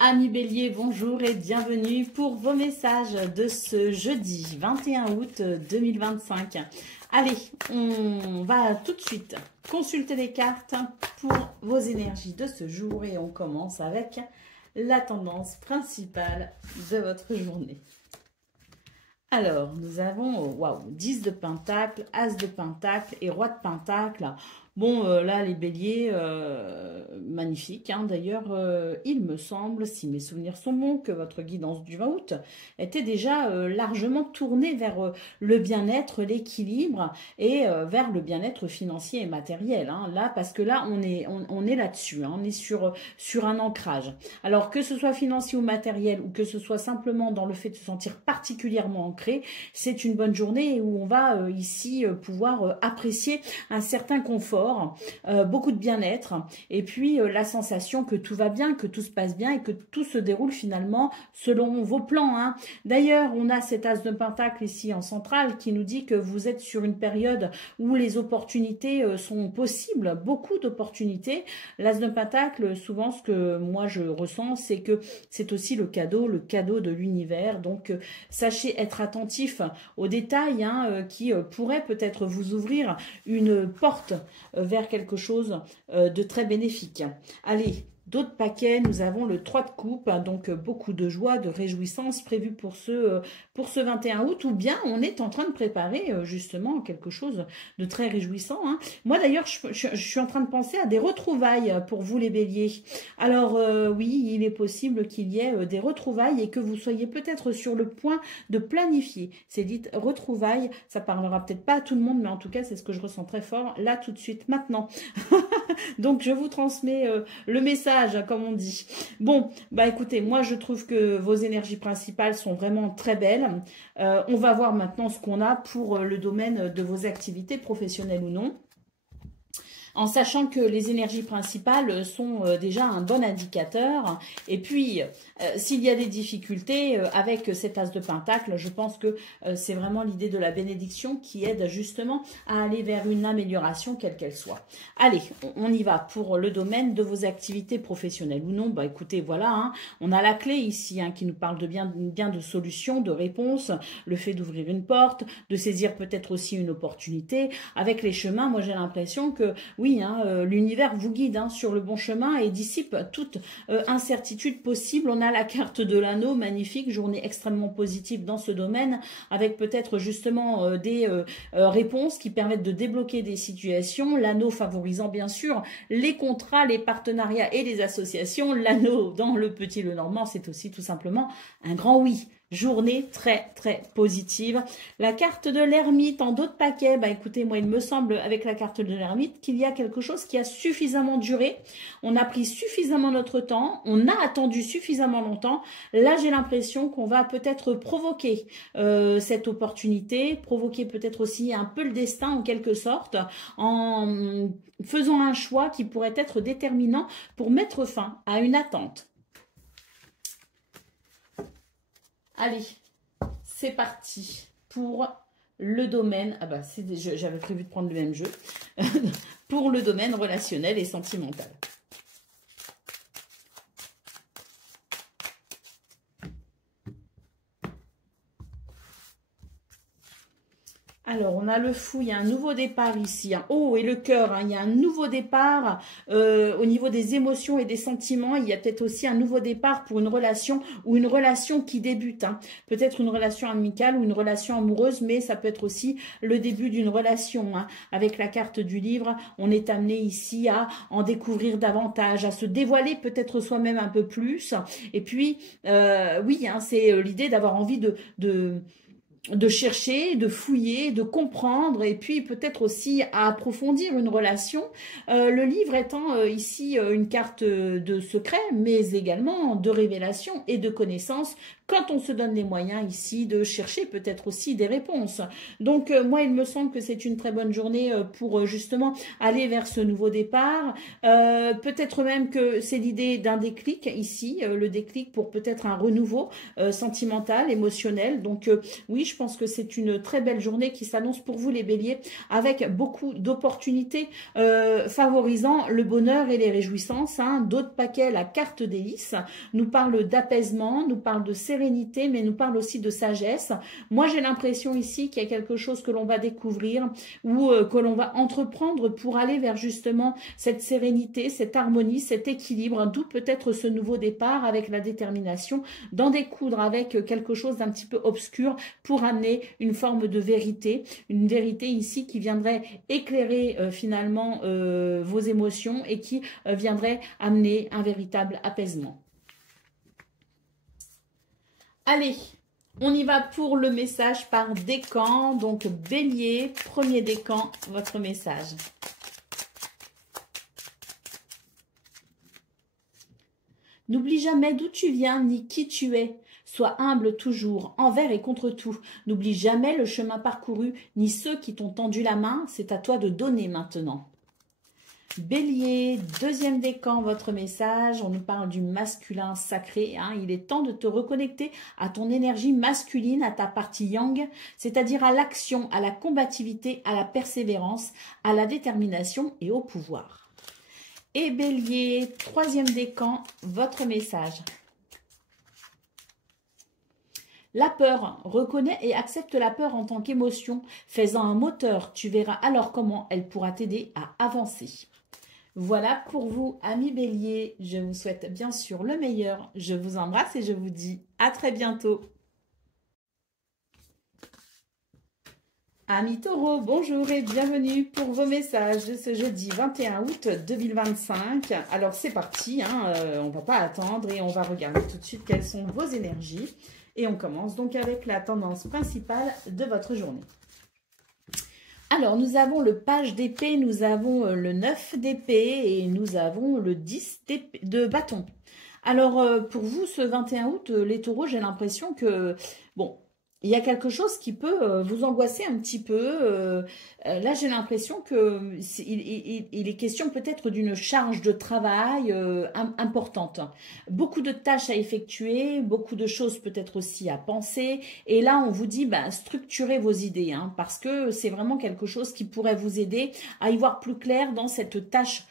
Amis Bélier, bonjour et bienvenue pour vos messages de ce jeudi 21 août 2025. Allez, on va tout de suite consulter les cartes pour vos énergies de ce jour et on commence avec la tendance principale de votre journée. Alors, nous avons 10 de Pentacle, As de Pentacle et Roi de Pentacle. Bon, là, les béliers, magnifiques. Hein. D'ailleurs, il me semble, si mes souvenirs sont bons, que votre guidance du 20 août était déjà largement tournée vers le bien-être, l'équilibre et vers le bien-être financier et matériel. Hein. Là, parce que là, on est là-dessus. Hein. On est sur un ancrage. Alors, que ce soit financier ou matériel, ou que ce soit simplement dans le fait de se sentir particulièrement ancré, c'est une bonne journée où on va ici pouvoir apprécier un certain confort. Beaucoup de bien-être et puis la sensation que tout va bien, que tout se passe bien et que tout se déroule finalement selon vos plans. Hein. D'ailleurs, on a cet As de Pentacle ici en centrale qui nous dit que vous êtes sur une période où les opportunités sont possibles, beaucoup d'opportunités. L'As de Pentacle, souvent ce que moi je ressens, c'est que c'est aussi le cadeau de l'univers. Donc sachez être attentif aux détails qui pourraient peut-être vous ouvrir une porte vers quelque chose de très bénéfique. Allez, d'autres paquets, nous avons le 3 de coupe, donc beaucoup de joie, de réjouissance prévu pour ce 21 août, ou bien on est en train de préparer justement quelque chose de très réjouissant. Hein. Moi d'ailleurs, je suis en train de penser à des retrouvailles pour vous les béliers. Alors oui, il est possible qu'il y ait des retrouvailles et que vous soyez peut-être sur le point de planifier ces dites retrouvailles. Ça parlera peut-être pas à tout le monde, mais en tout cas, c'est ce que je ressens très fort là tout de suite, maintenant. Donc je vous transmets le message, comme on dit. Bon, bah écoutez, moi je trouve que vos énergies principales sont vraiment très belles. On va voir maintenant ce qu'on a pour le domaine de vos activités professionnelles ou non. En sachant que les énergies principales sont déjà un bon indicateur. Et puis, s'il y a des difficultés avec cet As de Pentacle, je pense que c'est vraiment l'idée de la bénédiction qui aide justement à aller vers une amélioration, quelle qu'elle soit. Allez, on y va pour le domaine de vos activités professionnelles ou non. Bah écoutez, voilà, hein, on a la clé ici qui nous parle de bien de solutions, de réponses, le fait d'ouvrir une porte, de saisir peut-être aussi une opportunité. Avec les chemins, moi j'ai l'impression que oui, l'univers vous guide sur le bon chemin et dissipe toute incertitude possible. On a la carte de l'anneau, magnifique, journée extrêmement positive dans ce domaine, avec peut-être justement des réponses qui permettent de débloquer des situations. L'anneau favorisant bien sûr les contrats, les partenariats et les associations. L'anneau dans le petit Lenormand, c'est aussi tout simplement un grand oui. Journée très très positive. La carte de l'ermite en d'autres paquets, bah écoutez, moi il me semble avec la carte de l'ermite qu'il y a quelque chose qui a suffisamment duré. On a pris suffisamment notre temps, on a attendu suffisamment longtemps. Là j'ai l'impression qu'on va peut-être provoquer cette opportunité, provoquer peut-être aussi un peu le destin en quelque sorte, en faisant un choix qui pourrait être déterminant pour mettre fin à une attente. Allez, c'est parti pour le domaine, ah bah j'avais prévu de prendre le même jeu, pour le domaine relationnel et sentimental. Alors, on a le fou, il y a un nouveau départ ici. Oh, et le cœur, il y a un nouveau départ au niveau des émotions et des sentiments. Il y a peut-être aussi un nouveau départ pour une relation ou une relation qui débute. Peut-être une relation amicale ou une relation amoureuse, mais ça peut être aussi le début d'une relation. Avec la carte du livre, on est amené ici à en découvrir davantage, à se dévoiler peut-être soi-même un peu plus. Et puis, oui, c'est l'idée d'avoir envie de chercher, de fouiller, de comprendre et puis peut-être aussi à approfondir une relation. Le livre étant ici une carte de secret, mais également de révélation et de connaissance quand on se donne les moyens ici de chercher peut-être aussi des réponses. Donc moi il me semble que c'est une très bonne journée pour justement aller vers ce nouveau départ. Peut-être même que c'est l'idée d'un déclic ici, le déclic pour peut-être un renouveau sentimental, émotionnel. Donc oui, je pense que c'est une très belle journée qui s'annonce pour vous les béliers, avec beaucoup d'opportunités favorisant le bonheur et les réjouissances. Hein. D'autres paquets, la carte des lys, nous parle d'apaisement, nous parle de sérénité, mais nous parle aussi de sagesse. Moi, j'ai l'impression ici qu'il y a quelque chose que l'on va découvrir ou que l'on va entreprendre pour aller vers justement cette sérénité, cette harmonie, cet équilibre, d'où peut-être ce nouveau départ avec la détermination d'en découdre avec quelque chose d'un petit peu obscur pour amener une forme de vérité, une vérité ici qui viendrait éclairer finalement vos émotions et qui viendrait amener un véritable apaisement. Allez, on y va pour le message par décan. Donc, bélier, premier décan, votre message. N'oublie jamais d'où tu viens ni qui tu es. Sois humble toujours, envers et contre tout. N'oublie jamais le chemin parcouru, ni ceux qui t'ont tendu la main. C'est à toi de donner maintenant. Bélier, deuxième décan, votre message. On nous parle du masculin sacré. Hein. Il est temps de te reconnecter à ton énergie masculine, à ta partie yang, c'est-à-dire à l'action, à la combativité, à la persévérance, à la détermination et au pouvoir. Et Bélier, troisième décan, votre message. La peur, reconnais et accepte la peur en tant qu'émotion. Fais-en un moteur, tu verras alors comment elle pourra t'aider à avancer. Voilà pour vous, amis Bélier. Je vous souhaite bien sûr le meilleur. Je vous embrasse et je vous dis à très bientôt. Amis Taureaux, bonjour et bienvenue pour vos messages de ce jeudi 21 août 2025. Alors c'est parti, hein, on ne va pas attendre et on va regarder tout de suite quelles sont vos énergies. Et on commence donc avec la tendance principale de votre journée. Alors, nous avons le page d'épée, nous avons le 9 d'épée et nous avons le 10 de bâton. Alors, pour vous, ce 21 août, les taureaux, j'ai l'impression que, bon, il y a quelque chose qui peut vous angoisser un petit peu. Là, j'ai l'impression qu'il est question peut-être d'une charge de travail importante. Beaucoup de tâches à effectuer, beaucoup de choses peut-être aussi à penser. Et là, on vous dit, bah, structurez vos idées, hein, parce que c'est vraiment quelque chose qui pourrait vous aider à y voir plus clair dans cette tâche,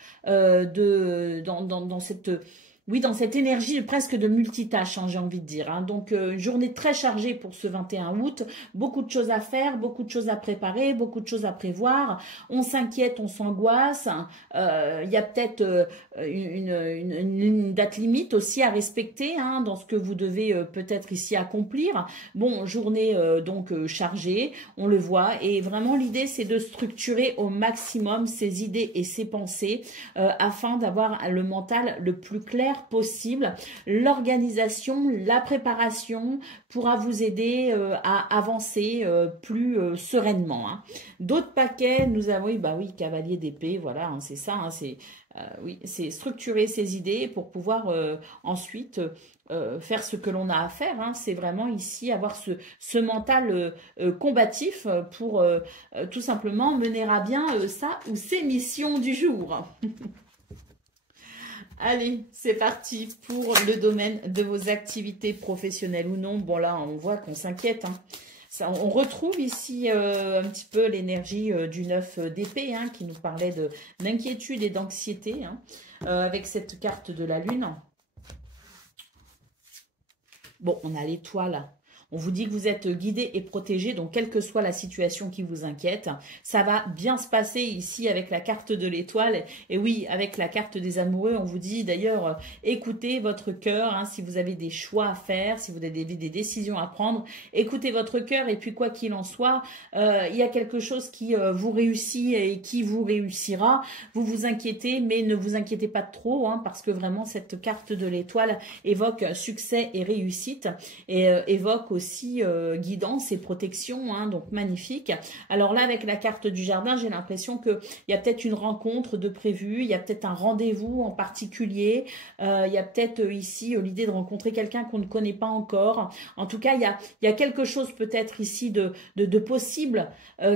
dans cette énergie presque de multitâche, hein, j'ai envie de dire. Hein. Donc, une journée très chargée pour ce 21 août. Beaucoup de choses à faire, beaucoup de choses à préparer, beaucoup de choses à prévoir. On s'inquiète, on s'angoisse. Il y a peut-être une date limite aussi à respecter hein, dans ce que vous devez peut-être ici accomplir. Bon, journée donc chargée, on le voit. Et vraiment, l'idée, c'est de structurer au maximum ses idées et ses pensées afin d'avoir le mental le plus clair possible. L'organisation, la préparation pourra vous aider à avancer plus sereinement. Hein. D'autres paquets, nous avons, oui, cavalier d'épée, voilà, hein, c'est ça, hein, c'est structurer ses idées pour pouvoir ensuite faire ce que l'on a à faire. Hein. C'est vraiment ici avoir ce mental combatif pour tout simplement mener à bien ça ou ses missions du jour. Allez, c'est parti pour le domaine de vos activités professionnelles ou non. Bon, là, on voit qu'on s'inquiète. Hein. On retrouve ici un petit peu l'énergie du 9 d'épée hein, qui nous parlait d'inquiétude et d'anxiété hein, avec cette carte de la lune. Bon, on a l'étoile. On vous dit que vous êtes guidé et protégé, donc quelle que soit la situation qui vous inquiète, ça va bien se passer ici avec la carte de l'étoile. Et oui, avec la carte des amoureux, on vous dit d'ailleurs, écoutez votre cœur, hein, si vous avez des choix à faire, si vous avez des décisions à prendre, écoutez votre cœur et puis quoi qu'il en soit, il y a quelque chose qui vous réussit et qui vous réussira. Vous vous inquiétez, mais ne vous inquiétez pas trop, hein, parce que vraiment cette carte de l'étoile évoque succès et réussite et évoque aussi guidance et protection, hein, donc magnifique. Alors là, avec la carte du jardin, j'ai l'impression qu'il y a peut-être une rencontre de prévue, il y a peut-être un rendez-vous en particulier, il y a peut-être ici l'idée de rencontrer quelqu'un qu'on ne connaît pas encore. En tout cas, il y a quelque chose peut-être ici de possible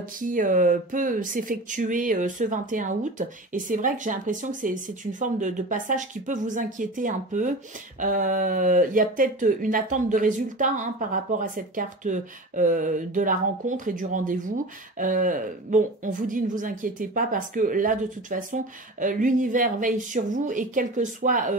qui peut s'effectuer ce 21 août. Et c'est vrai que j'ai l'impression que c'est une forme de passage qui peut vous inquiéter un peu. Il y a peut-être une attente de résultat hein, par rapport rapport à cette carte de la rencontre et du rendez-vous. Bon, on vous dit ne vous inquiétez pas parce que là, de toute façon, l'univers veille sur vous et quelle que soit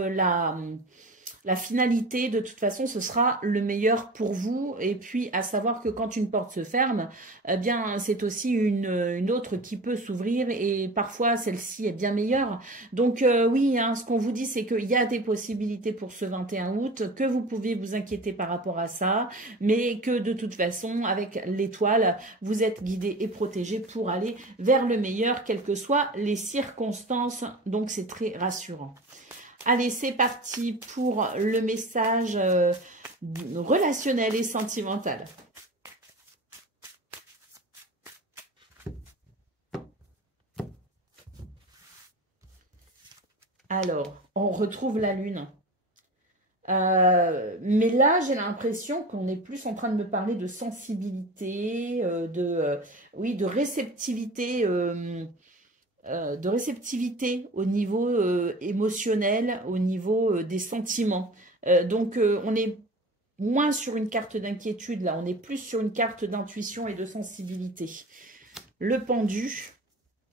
la finalité, de toute façon, ce sera le meilleur pour vous. Et puis, à savoir que quand une porte se ferme, eh bien, c'est aussi une autre qui peut s'ouvrir et parfois, celle-ci est bien meilleure. Donc, oui, hein, ce qu'on vous dit, c'est qu'il y a des possibilités pour ce 21 août, que vous pouvez vous inquiéter par rapport à ça, mais que de toute façon, avec l'étoile, vous êtes guidé et protégé pour aller vers le meilleur, quelles que soient les circonstances. Donc, c'est très rassurant. Allez, c'est parti pour le message relationnel et sentimental. Alors, on retrouve la lune. Mais là, j'ai l'impression qu'on est plus en train de me parler de sensibilité, oui, de réceptivité. De réceptivité au niveau émotionnel, au niveau des sentiments. Donc, on est moins sur une carte d'inquiétude, là. On est plus sur une carte d'intuition et de sensibilité. Le pendu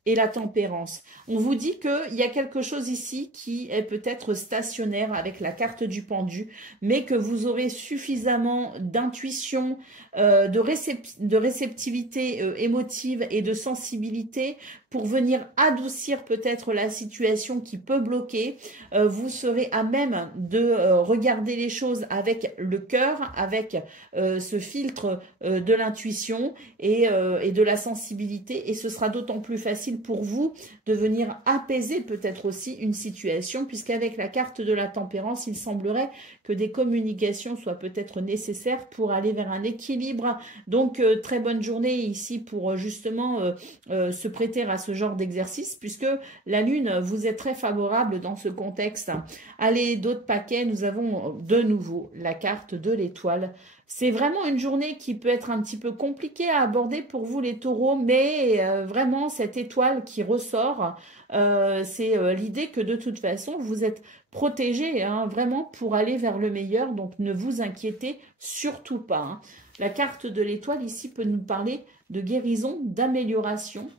et la tempérance. On vous dit qu'il y a quelque chose ici qui est peut-être stationnaire avec la carte du pendu, mais que vous aurez suffisamment d'intuition, de réceptivité émotive et de sensibilité pour venir adoucir peut-être la situation qui peut bloquer. Vous serez à même de regarder les choses avec le cœur, avec ce filtre de l'intuition et de la sensibilité. Et ce sera d'autant plus facile pour vous de venir apaiser peut-être aussi une situation, puisqu'avec la carte de la tempérance, il semblerait que des communications soient peut-être nécessaires pour aller vers un équilibre. Donc, très bonne journée ici pour justement se prêter à ce genre d'exercice, puisque la lune vous est très favorable dans ce contexte. Allez, d'autres paquets, nous avons de nouveau la carte de l'étoile. C'est vraiment une journée qui peut être un petit peu compliquée à aborder pour vous les taureaux, mais vraiment cette étoile qui ressort, c'est l'idée que de toute façon vous êtes protégés hein, vraiment pour aller vers le meilleur, donc ne vous inquiétez surtout pas. Hein. La carte de l'étoile ici peut nous parler de guérison, d'amélioration,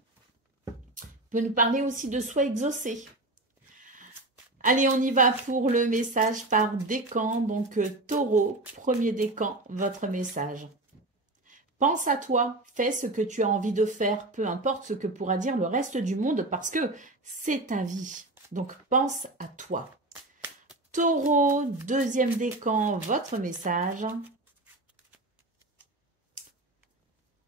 peut nous parler aussi de soi exaucé. Allez, on y va pour le message par décan. Donc, taureau, premier décan, votre message. Pense à toi, fais ce que tu as envie de faire, peu importe ce que pourra dire le reste du monde, parce que c'est ta vie. Donc, pense à toi. Taureau, deuxième décan, votre message.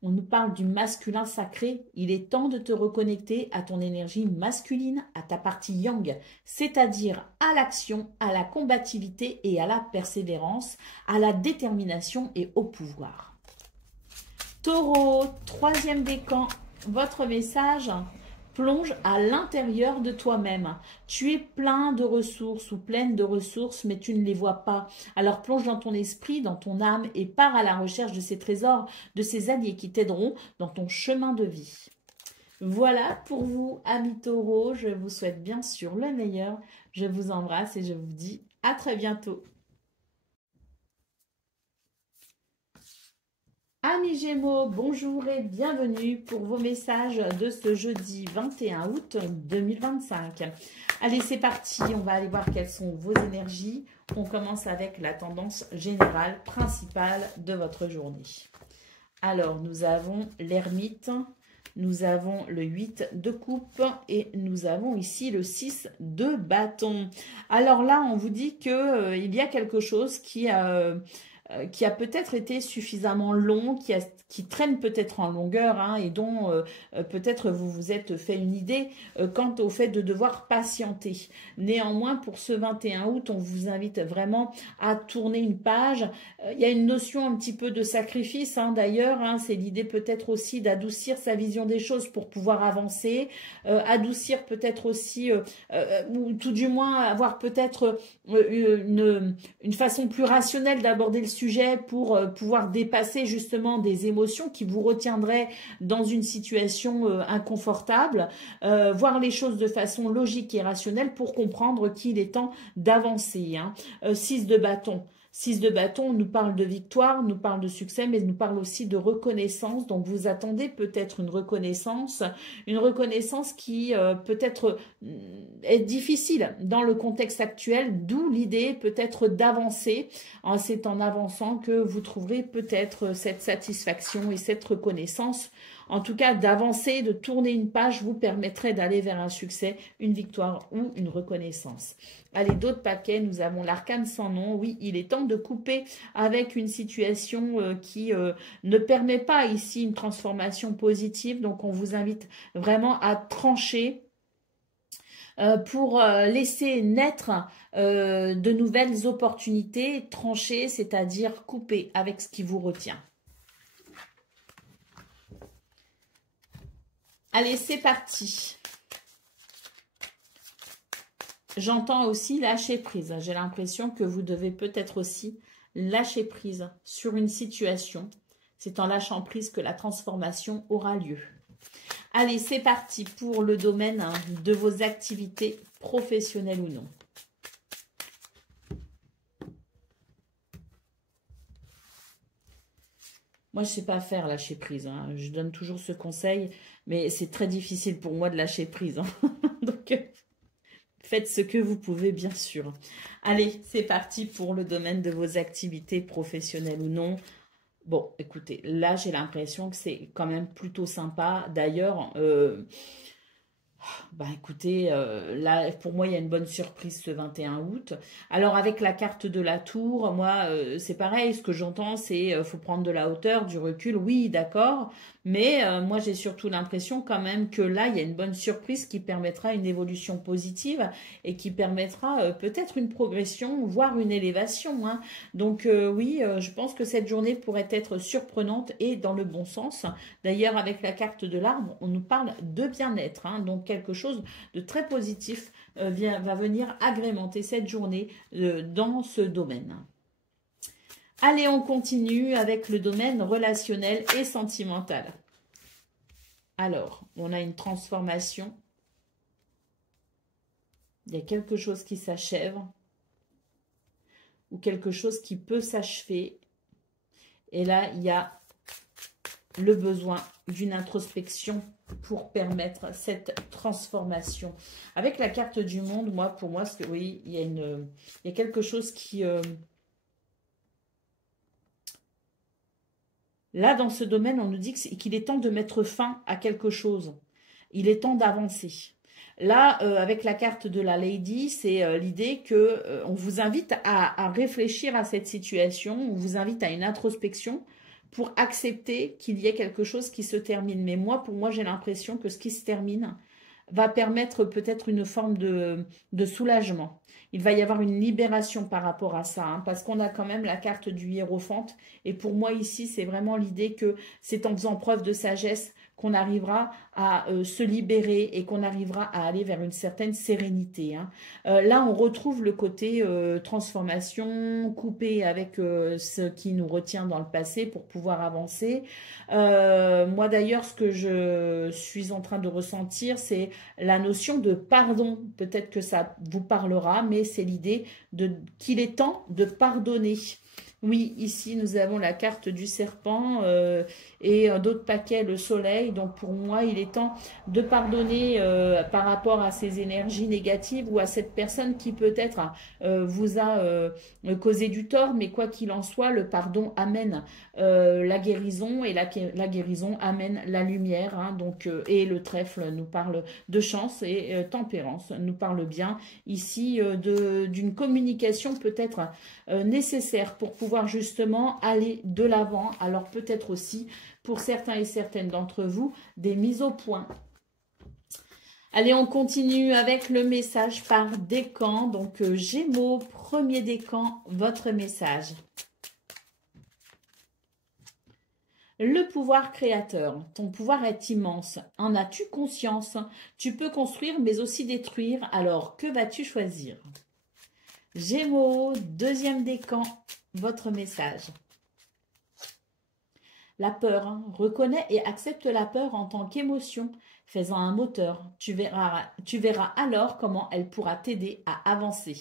On nous parle du masculin sacré. Il est temps de te reconnecter à ton énergie masculine, à ta partie yang, c'est-à-dire à l'action, à la combativité et à la persévérance, à la détermination et au pouvoir. Taureau, troisième décan, votre message. Plonge à l'intérieur de toi-même. Tu es plein de ressources ou pleine de ressources, mais tu ne les vois pas. Alors plonge dans ton esprit, dans ton âme et pars à la recherche de ces trésors, de ces alliés qui t'aideront dans ton chemin de vie. Voilà pour vous, amis taureaux. Je vous souhaite bien sûr le meilleur. Je vous embrasse et je vous dis à très bientôt. Amis Gémeaux, bonjour et bienvenue pour vos messages de ce jeudi 21 août 2025. Allez, c'est parti, on va aller voir quelles sont vos énergies. On commence avec la tendance générale principale de votre journée. Alors, nous avons l'ermite, nous avons le 8 de coupe et nous avons ici le 6 de bâton. Alors là, on vous dit qu'il y a quelque chose qui a peut-être été suffisamment long, qui traîne peut-être en longueur hein, et dont peut-être vous vous êtes fait une idée quant au fait de devoir patienter. Néanmoins, pour ce 21 août, on vous invite vraiment à tourner une page. Il y a une notion un petit peu de sacrifice hein, d'ailleurs. Hein, c'est l'idée peut-être aussi d'adoucir sa vision des choses pour pouvoir avancer, adoucir peut-être aussi, ou tout du moins avoir peut-être une façon plus rationnelle d'aborder le sujet pour pouvoir dépasser justement des émotions qui vous retiendraient dans une situation inconfortable, voir les choses de façon logique et rationnelle pour comprendre qu'il est temps d'avancer. Hein. 6 de bâton. 6 de bâton nous parle de victoire, nous parle de succès, mais nous parle aussi de reconnaissance. Donc, vous attendez peut-être une reconnaissance qui peut-être est difficile dans le contexte actuel, d'où l'idée peut-être d'avancer. C'est en avançant que vous trouverez peut-être cette satisfaction et cette reconnaissance. En tout cas, d'avancer, de tourner une page vous permettrait d'aller vers un succès, une victoire ou une reconnaissance. Allez, d'autres paquets, nous avons l'arcane sans nom. Oui, il est temps de couper avec une situation qui ne permet pas ici une transformation positive. Donc, on vous invite vraiment à trancher pour laisser naître de nouvelles opportunités. Trancher, c'est-à-dire couper avec ce qui vous retient. Allez, c'est parti. J'entends aussi lâcher prise. J'ai l'impression que vous devez peut-être aussi lâcher prise sur une situation. C'est en lâchant prise que la transformation aura lieu. Allez, c'est parti pour le domaine de vos activités professionnelles ou non. Moi, je ne sais pas faire lâcher prise. Je donne toujours ce conseil, mais c'est très difficile pour moi de lâcher prise. Donc, faites ce que vous pouvez, bien sûr. Allez, c'est parti pour le domaine de vos activités professionnelles ou non. Bon, écoutez, là, j'ai l'impression que c'est quand même plutôt sympa. D'ailleurs, écoutez, là, pour moi, il y a une bonne surprise ce 21 août. Alors, avec la carte de la tour, moi, c'est pareil. Ce que j'entends, c'est faut prendre de la hauteur, du recul. Oui, d'accord. Mais moi, j'ai surtout l'impression quand même que là, il y a une bonne surprise qui permettra une évolution positive et qui permettra peut-être une progression, voire une élévation. Donc, oui, je pense que cette journée pourrait être surprenante et dans le bon sens. D'ailleurs, avec la carte de l'arbre, on nous parle de bien-être. Donc, quelque chose de très positif va venir agrémenter cette journée dans ce domaine. Allez, on continue avec le domaine relationnel et sentimental. Alors, on a une transformation. Il y a quelque chose qui s'achève ou quelque chose qui peut s'achever. Et là, il y a le besoin d'une introspection pour permettre cette transformation. Avec la carte du monde, pour moi, oui, il y a quelque chose qui... Là, dans ce domaine, on nous dit qu'il est temps de mettre fin à quelque chose. Il est temps d'avancer. Là, avec la carte de la Lady, c'est l'idée que on vous invite à réfléchir à cette situation, on vous invite à une introspection pour accepter qu'il y ait quelque chose qui se termine. Mais pour moi, j'ai l'impression que ce qui se termine va permettre peut-être une forme de soulagement. Il va y avoir une libération par rapport à ça, parce qu'on a quand même la carte du hiérophante. Et pour moi, ici, c'est vraiment l'idée que c'est en faisant preuve de sagesse qu'on arrivera à se libérer et qu'on arrivera à aller vers une certaine sérénité. Là, on retrouve le côté transformation, coupé avec ce qui nous retient dans le passé pour pouvoir avancer. Moi, d'ailleurs, ce que je suis en train de ressentir, c'est la notion de pardon. Peut-être que ça vous parlera, mais c'est l'idée qu'il est temps de pardonner. Oui, ici, nous avons la carte du serpent et d'autres paquets, le soleil. Donc, pour moi, il est temps de pardonner par rapport à ces énergies négatives ou à cette personne qui peut-être vous a causé du tort. Mais quoi qu'il en soit, le pardon amène la guérison et la guérison amène la lumière. Donc, et le trèfle nous parle de chance et tempérance nous parle bien ici d'une communication peut-être nécessaire pour pouvoir justement aller de l'avant. Alors peut-être aussi pour certains et certaines d'entre vous des mises au point. Allez, on continue avec le message par décan. Donc Gémeaux, premier décan, votre message. Le pouvoir créateur. Ton pouvoir est immense. En as-tu conscience? Tu peux construire mais aussi détruire. Alors que vas-tu choisir? Gémeaux, deuxième décan, votre message. La peur. Reconnais et accepte la peur en tant qu'émotion. Fais-en un moteur. Tu verras alors comment elle pourra t'aider à avancer.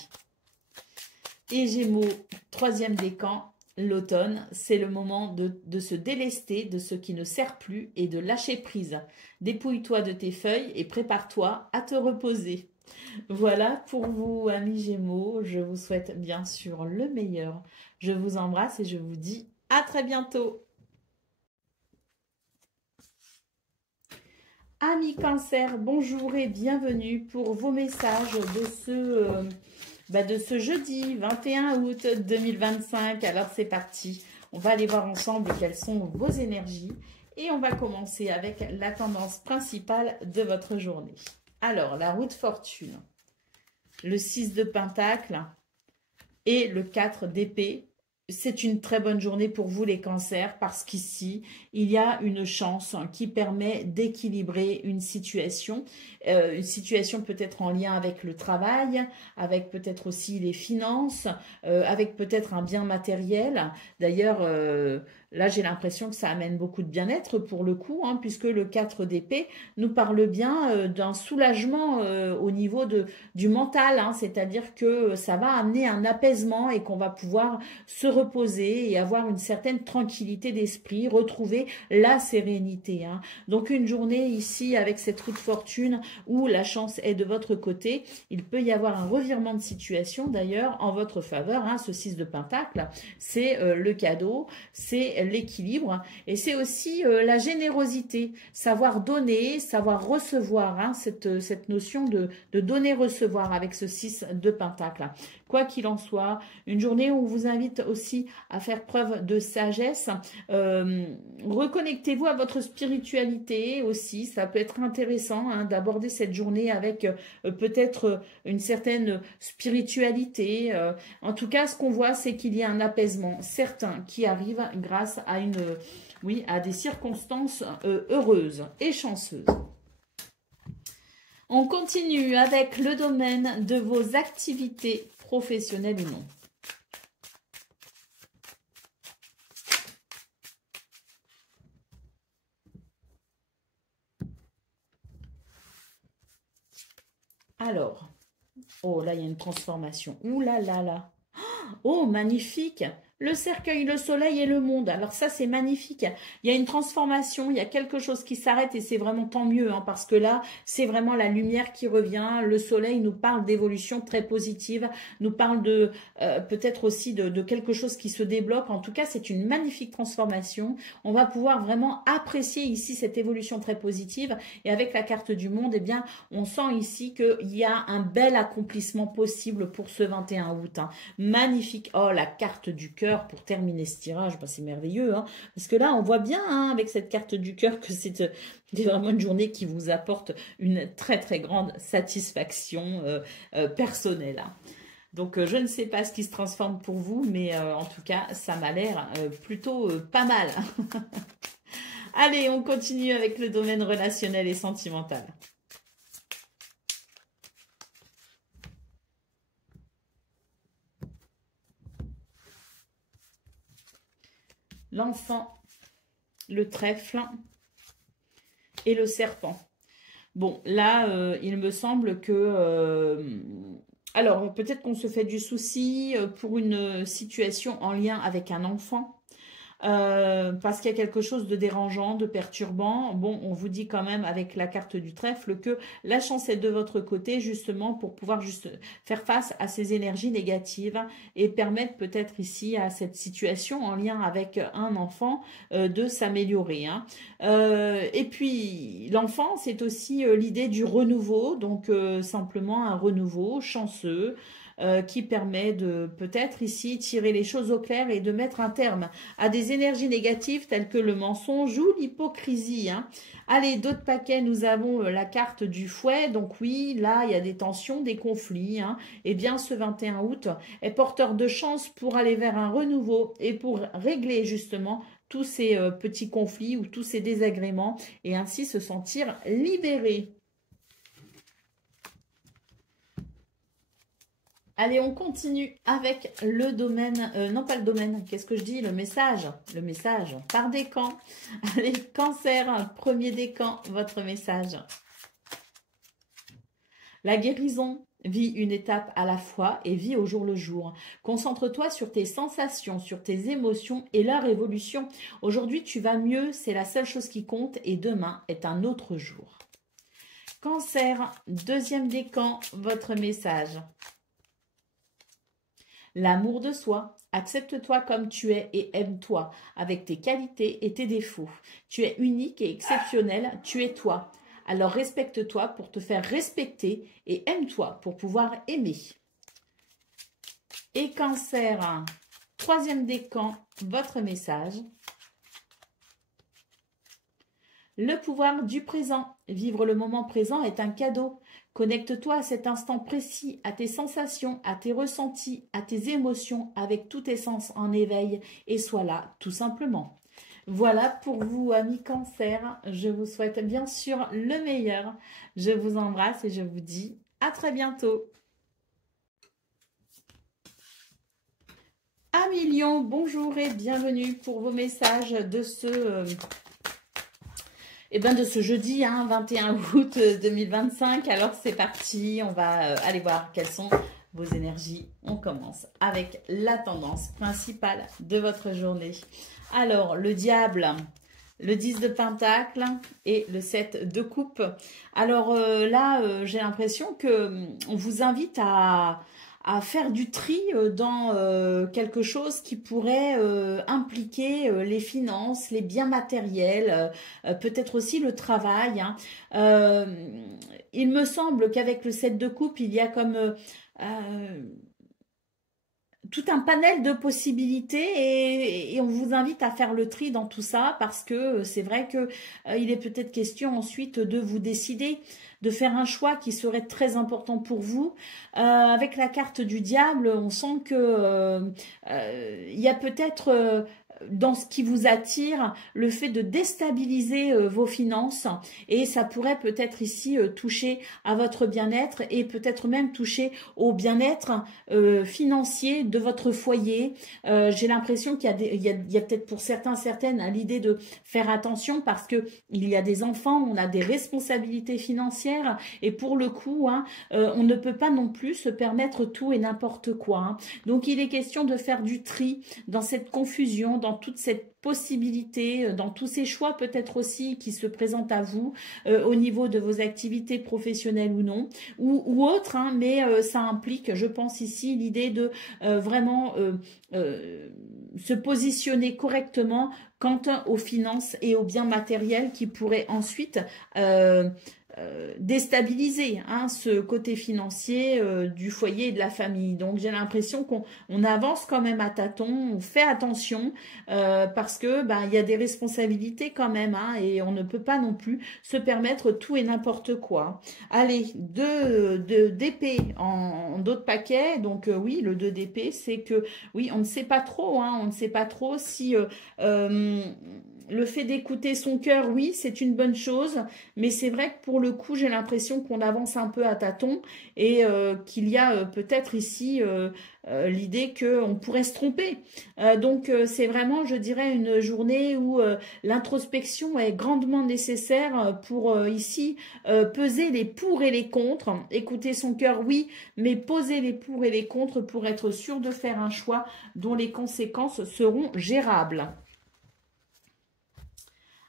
Et Gémeaux, Troisième décan, l'automne, c'est le moment de se délester de ce qui ne sert plus et de lâcher prise. Dépouille-toi de tes feuilles et prépare-toi à te reposer. Voilà pour vous, amis Gémeaux. Je vous souhaite bien sûr le meilleur. Je vous embrasse et je vous dis à très bientôt. Amis Cancer, bonjour et bienvenue pour vos messages de ce jeudi 21 août 2025. Alors c'est parti, on va aller voir ensemble quelles sont vos énergies et on va commencer avec la tendance principale de votre journée. Alors, la roue de fortune, le 6 de pentacle et le 4 d'épée. C'est une très bonne journée pour vous les cancers parce qu'ici, il y a une chance qui permet d'équilibrer une situation peut-être en lien avec le travail, avec peut-être aussi les finances, avec peut-être un bien matériel. D'ailleurs, là, j'ai l'impression que ça amène beaucoup de bien-être pour le coup, hein, puisque le 4 d'épée nous parle bien d'un soulagement au niveau du mental, hein, c'est-à-dire que ça va amener un apaisement et qu'on va pouvoir se reposer et avoir une certaine tranquillité d'esprit, retrouver la sérénité. Hein. Donc une journée ici avec cette roue de fortune où la chance est de votre côté, il peut y avoir un revirement de situation d'ailleurs en votre faveur. Hein, ce 6 de pentacle, c'est le cadeau, c'est l'équilibre et c'est aussi la générosité, savoir donner, savoir recevoir, hein, cette notion de donner-recevoir avec ce 6 de pentacle. Quoi qu'il en soit, une journée où on vous invite aussi à faire preuve de sagesse. Reconnectez-vous à votre spiritualité aussi. Ça peut être intéressant hein, d'aborder cette journée avec peut-être une certaine spiritualité. En tout cas, ce qu'on voit, c'est qu'il y a un apaisement certain qui arrive grâce à à des circonstances heureuses et chanceuses. On continue avec le domaine de vos activités professionnelles ou non. Alors, oh là, il y a une transformation. Ouh là là là. Oh, magnifique! Le cercueil, le soleil et le monde. Alors ça, c'est magnifique. Il y a une transformation, il y a quelque chose qui s'arrête et c'est vraiment tant mieux. Hein, parce que là, c'est vraiment la lumière qui revient. Le soleil nous parle d'évolution très positive, nous parle de peut-être aussi de quelque chose qui se débloque. En tout cas, c'est une magnifique transformation. On va pouvoir vraiment apprécier ici cette évolution très positive. Et avec la carte du monde, eh bien, on sent ici qu'il y a un bel accomplissement possible pour ce 21 août. Hein. Magnifique. Oh, la carte du cœur. Pour terminer ce tirage, bah, c'est merveilleux, hein, parce que là on voit bien hein, avec cette carte du cœur que c'est vraiment une journée qui vous apporte une très très grande satisfaction personnelle. Hein. Donc je ne sais pas ce qui se transforme pour vous, mais en tout cas ça m'a l'air plutôt pas mal. Allez, on continue avec le domaine relationnel et sentimental. L'enfant, le trèfle et le serpent. Bon, là, il me semble que... alors, peut-être qu'on se fait du souci pour une situation en lien avec un enfant. Parce qu'il y a quelque chose de dérangeant, de perturbant. Bon, on vous dit quand même avec la carte du trèfle que la chance est de votre côté justement pour pouvoir juste faire face à ces énergies négatives et permettre peut-être ici à cette situation en lien avec un enfant de s'améliorer. Hein. Et puis l'enfant, c'est aussi l'idée du renouveau, donc simplement un renouveau chanceux. Qui permet de peut-être ici tirer les choses au clair et de mettre un terme à des énergies négatives telles que le mensonge ou l'hypocrisie. Hein. Allez, d'autres paquets, nous avons la carte du fouet. Donc oui, là, il y a des tensions, des conflits. Hein. Eh bien, ce 21 août est porteur de chance pour aller vers un renouveau et pour régler justement tous ces petits conflits ou tous ces désagréments et ainsi se sentir libéré. Allez, on continue avec le domaine, non pas le domaine, qu'est-ce que je dis? Le message par décan. Allez, cancer, premier décan, votre message. La guérison, Vis une étape à la fois et vis au jour le jour. Concentre-toi sur tes sensations, sur tes émotions et leur évolution. Aujourd'hui, tu vas mieux, c'est la seule chose qui compte et demain est un autre jour. Cancer, deuxième décan, votre message. L'amour de soi. Accepte-toi comme tu es et aime-toi avec tes qualités et tes défauts. Tu es unique et exceptionnel, tu es toi. Alors respecte-toi pour te faire respecter et aime-toi pour pouvoir aimer. Et Cancer, troisième décan, votre message. Le pouvoir du présent. Vivre le moment présent est un cadeau. Connecte-toi à cet instant précis, à tes sensations, à tes ressentis, à tes émotions, avec tous tes sens en éveil et sois là tout simplement. Voilà pour vous, amis Cancer. Je vous souhaite bien sûr le meilleur. Je vous embrasse et je vous dis à très bientôt. Amis Lion, bonjour et bienvenue pour vos messages de ce jeudi 21 août 2025. Alors c'est parti, on va aller voir quelles sont vos énergies. On commence avec la tendance principale de votre journée. Alors le diable, le 10 de pentacle et le 7 de coupe. Alors là, j'ai l'impression que on vous invite à faire du tri dans quelque chose qui pourrait impliquer les finances, les biens matériels, peut-être aussi le travail. Hein. Il me semble qu'avec le 7 de coupe, il y a comme tout un panel de possibilités et on vous invite à faire le tri dans tout ça parce que c'est vrai que il est peut-être question ensuite de vous décider, de faire un choix qui serait très important pour vous. Avec la carte du diable, on sent que il y a peut-être dans ce qui vous attire, le fait de déstabiliser vos finances et ça pourrait peut-être ici toucher à votre bien-être et peut-être même toucher au bien-être financier de votre foyer. J'ai l'impression qu'il y a peut-être pour certaines l'idée de faire attention parce que il y a des enfants, on a des responsabilités financières et pour le coup, hein, on ne peut pas non plus se permettre tout et n'importe quoi. Hein. Donc il est question de faire du tri dans cette confusion, dans toute cette possibilité, dans tous ces choix peut-être aussi qui se présentent à vous au niveau de vos activités professionnelles ou non, ou autres, hein, mais ça implique, je pense ici, l'idée de vraiment se positionner correctement quant aux finances et aux biens matériels qui pourraient ensuite déstabiliser hein, ce côté financier du foyer et de la famille. Donc j'ai l'impression qu'on avance quand même à tâtons, on fait attention parce que il y a des responsabilités quand même hein, et on ne peut pas non plus se permettre tout et n'importe quoi. Allez, 2 d'épée en d'autres paquets. Donc oui, le 2 d'épée, c'est que oui, on ne sait pas trop, hein, on ne sait pas trop si le fait d'écouter son cœur, oui, c'est une bonne chose, mais c'est vrai que pour le coup, j'ai l'impression qu'on avance un peu à tâtons et qu'il y a peut-être ici l'idée qu'on pourrait se tromper. Donc, c'est vraiment, je dirais, une journée où l'introspection est grandement nécessaire pour ici peser les pour et les contre. Écouter son cœur, oui, mais poser les pour et les contre pour être sûr de faire un choix dont les conséquences seront gérables.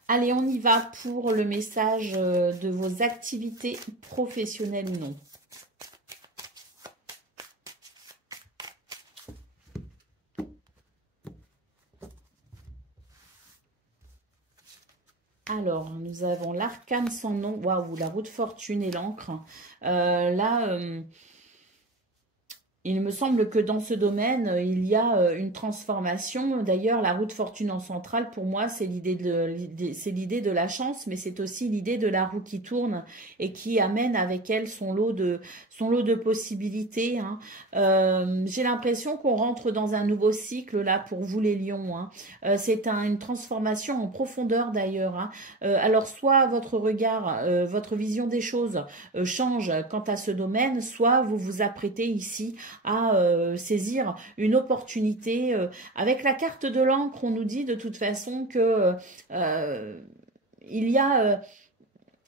Allez, on y va pour le message de vos activités professionnelles ou non. Alors, nous avons l'arcane sans nom. Waouh, la roue de fortune et l'encre. Là... il me semble que dans ce domaine, il y a une transformation. D'ailleurs, la roue de fortune en centrale, pour moi, c'est l'idée de la chance, mais c'est aussi l'idée de la roue qui tourne et qui amène avec elle son lot de possibilités. Hein. J'ai l'impression qu'on rentre dans un nouveau cycle là pour vous les lions. Hein. C'est une transformation en profondeur d'ailleurs. Hein. Alors, soit votre regard, votre vision des choses change quant à ce domaine, soit vous vous apprêtez ici à saisir une opportunité. Avec la carte de l'encre, on nous dit de toute façon que il y a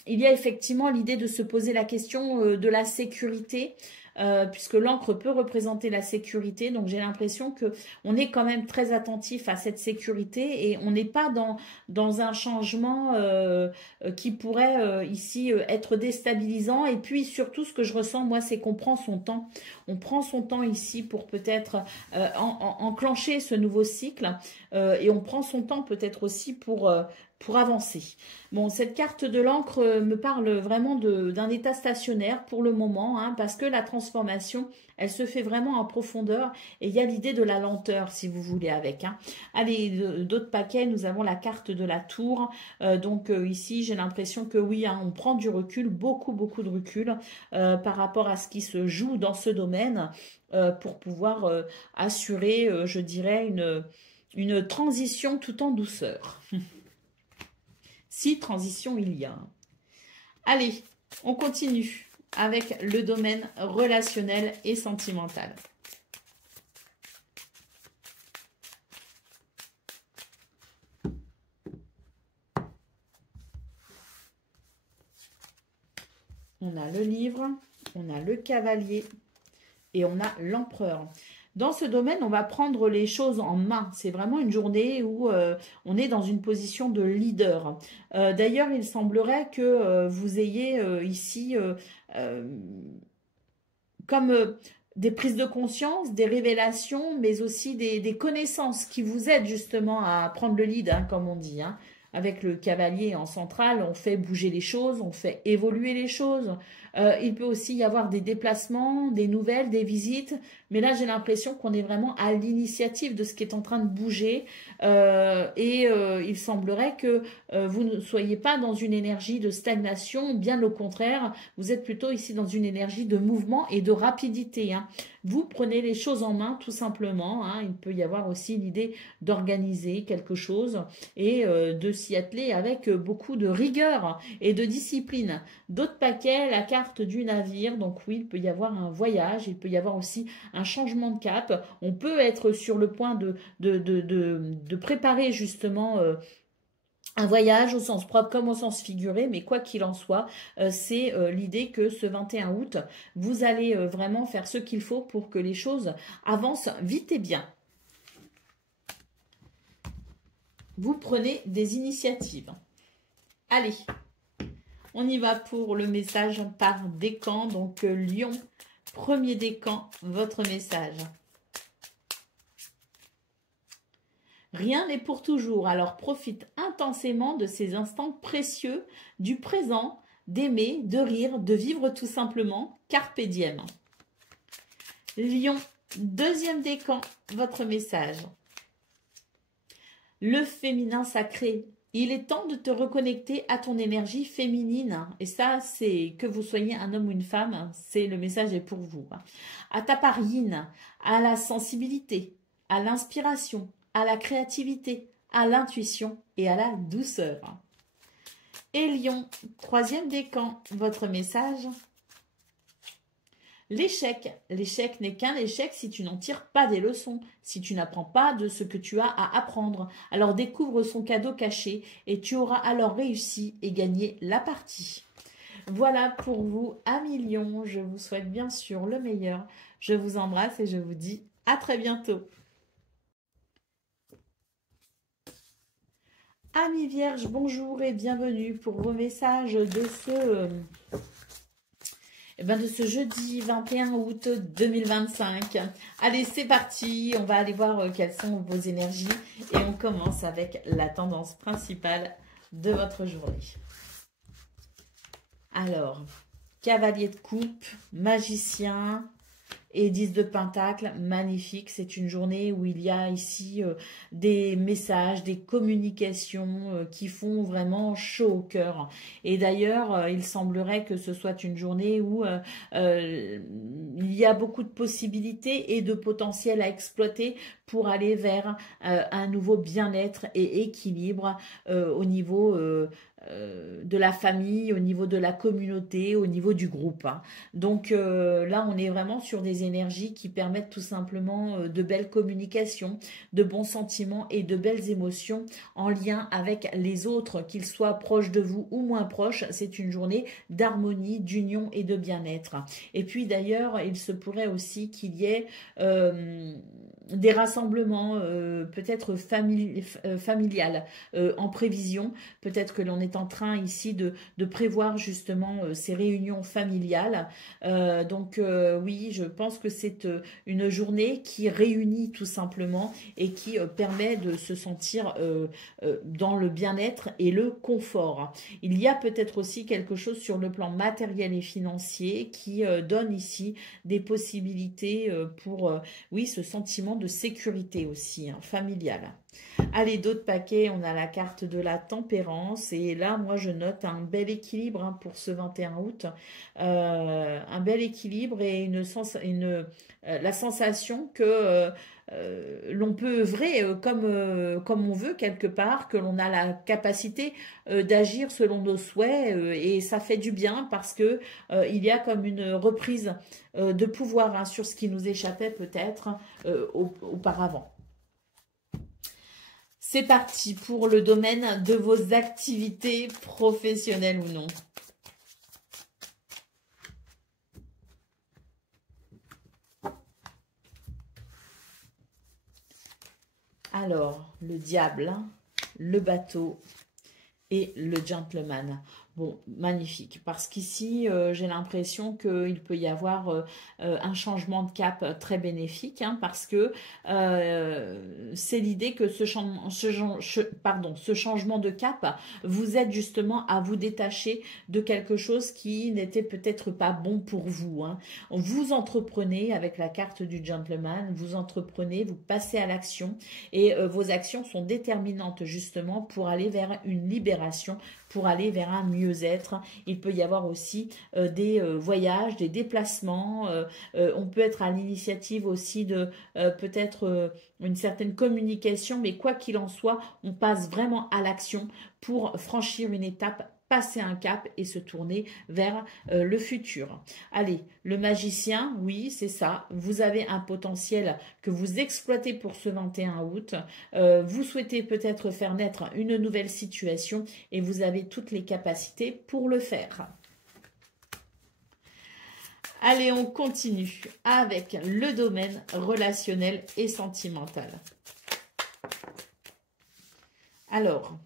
effectivement l'idée de se poser la question de la sécurité. puisque l'encre peut représenter la sécurité. Donc j'ai l'impression que on est quand même très attentif à cette sécurité et on n'est pas dans un changement qui pourrait ici être déstabilisant. Et puis surtout, ce que je ressens, moi, c'est qu'on prend son temps. On prend son temps ici pour peut-être enclencher ce nouveau cycle et on prend son temps peut-être aussi pour avancer. Bon, cette carte de l'encre me parle vraiment d'un état stationnaire pour le moment, hein, parce que la transformation, elle se fait vraiment en profondeur et il y a l'idée de la lenteur, si vous voulez, avec. Hein. Allez, d'autres paquets, nous avons la carte de la tour. Donc ici, j'ai l'impression que oui, hein, on prend du recul, beaucoup de recul par rapport à ce qui se joue dans ce domaine pour pouvoir assurer, je dirais, une transition tout en douceur. Si transition il y a. Allez, on continue avec le domaine relationnel et sentimental. On a le livre, on a le cavalier et on a l'empereur. Dans ce domaine, on va prendre les choses en main. C'est vraiment une journée où on est dans une position de leader. D'ailleurs, il semblerait que vous ayez ici comme des prises de conscience, des révélations, mais aussi des connaissances qui vous aident justement à prendre le lead, hein, comme on dit. Hein. Avec le cavalier en centrale, on fait bouger les choses, on fait évoluer les choses. Il peut aussi y avoir des déplacements, des nouvelles, des visites. Mais là, j'ai l'impression qu'on est vraiment à l'initiative de ce qui est en train de bouger. Il semblerait que vous ne soyez pas dans une énergie de stagnation. Bien au contraire, vous êtes plutôt ici dans une énergie de mouvement et de rapidité. Hein. Vous prenez les choses en main, tout simplement. Hein. Il peut y avoir aussi l'idée d'organiser quelque chose et de s'y atteler avec beaucoup de rigueur et de discipline. D'autres paquets, la carte du navire. Donc oui, il peut y avoir un voyage, il peut y avoir aussi un changement de cap. On peut être sur le point de préparer justement un voyage au sens propre comme au sens figuré, mais quoi qu'il en soit, c'est l'idée que ce 21 août, vous allez vraiment faire ce qu'il faut pour que les choses avancent vite et bien. Vous prenez des initiatives. Allez, on y va pour le message par décan. Donc Lion, premier décan, votre message. Rien n'est pour toujours, alors profite intensément de ces instants précieux du présent, d'aimer, de rire, de vivre tout simplement, carpe diem. Lion, deuxième décan, votre message. Le féminin sacré, il est temps de te reconnecter à ton énergie féminine. Et ça, c'est que vous soyez un homme ou une femme, c'est le message est pour vous. À ta part yin, à la sensibilité, à l'inspiration, à la créativité, à l'intuition et à la douceur. Et Lion, troisième décan, votre message. L'échec. L'échec n'est qu'un échec si tu n'en tires pas des leçons, si tu n'apprends pas de ce que tu as à apprendre. Alors découvre son cadeau caché et tu auras alors réussi et gagné la partie. Voilà pour vous, amis Lion. Je vous souhaite bien sûr le meilleur. Je vous embrasse et je vous dis à très bientôt. Amis Vierges, bonjour et bienvenue pour vos messages de ce jeudi 21 août 2025. Allez, c'est parti. On va aller voir quelles sont vos énergies et on commence avec la tendance principale de votre journée. Alors, cavalier de coupe, magicien et 10 de pentacle, magnifique. C'est une journée où il y a ici des messages, des communications qui font vraiment chaud au cœur. Et d'ailleurs, il semblerait que ce soit une journée où il y a beaucoup de possibilités et de potentiel à exploiter pour aller vers un nouveau bien-être et équilibre au niveau de la famille, au niveau de la communauté, au niveau du groupe. Hein. Donc là, on est vraiment sur des énergies qui permettent tout simplement de belles communications, de bons sentiments et de belles émotions en lien avec les autres, qu'ils soient proches de vous ou moins proches. C'est une journée d'harmonie, d'union et de bien-être. Et puis d'ailleurs, il se pourrait aussi qu'il y ait des rassemblements peut-être familiales en prévision. Peut-être que l'on est en train ici de prévoir justement ces réunions familiales. Donc oui, je pense que c'est une journée qui réunit tout simplement et qui permet de se sentir dans le bien-être et le confort. Il y a peut-être aussi quelque chose sur le plan matériel et financier qui donne ici des possibilités pour oui, ce sentiment de sécurité aussi, hein, familiale. Allez, d'autres paquets, on a la carte de la tempérance. Et là, moi, je note un bel équilibre hein, pour ce 21 août. Un bel équilibre et la sensation que l'on peut œuvrer comme on veut quelque part, que l'on a la capacité d'agir selon nos souhaits. Et ça fait du bien parce que il y a comme une reprise de pouvoir hein, sur ce qui nous échappait peut-être auparavant. C'est parti pour le domaine de vos activités professionnelles ou non. Alors, le diable, le bateau et le gentleman. Bon, magnifique, parce qu'ici, j'ai l'impression qu'il peut y avoir un changement de cap très bénéfique, hein, parce que c'est l'idée que ce changement de cap vous aide justement à vous détacher de quelque chose qui n'était peut-être pas bon pour vous. Hein. Vous entreprenez avec la carte du gentleman, vous entreprenez, vous passez à l'action et vos actions sont déterminantes justement pour aller vers une libération, pour aller vers un mieux-être. Il peut y avoir aussi des voyages, des déplacements. On peut être à l'initiative aussi de peut-être une certaine communication, mais quoi qu'il en soit, on passe vraiment à l'action pour franchir une étape, passer un cap et se tourner vers le futur. Allez, le magicien, oui, c'est ça. Vous avez un potentiel que vous exploitez pour ce 21 août. Vous souhaitez peut-être faire naître une nouvelle situation et vous avez toutes les capacités pour le faire. Allez, on continue avec le domaine relationnel et sentimental. Alors,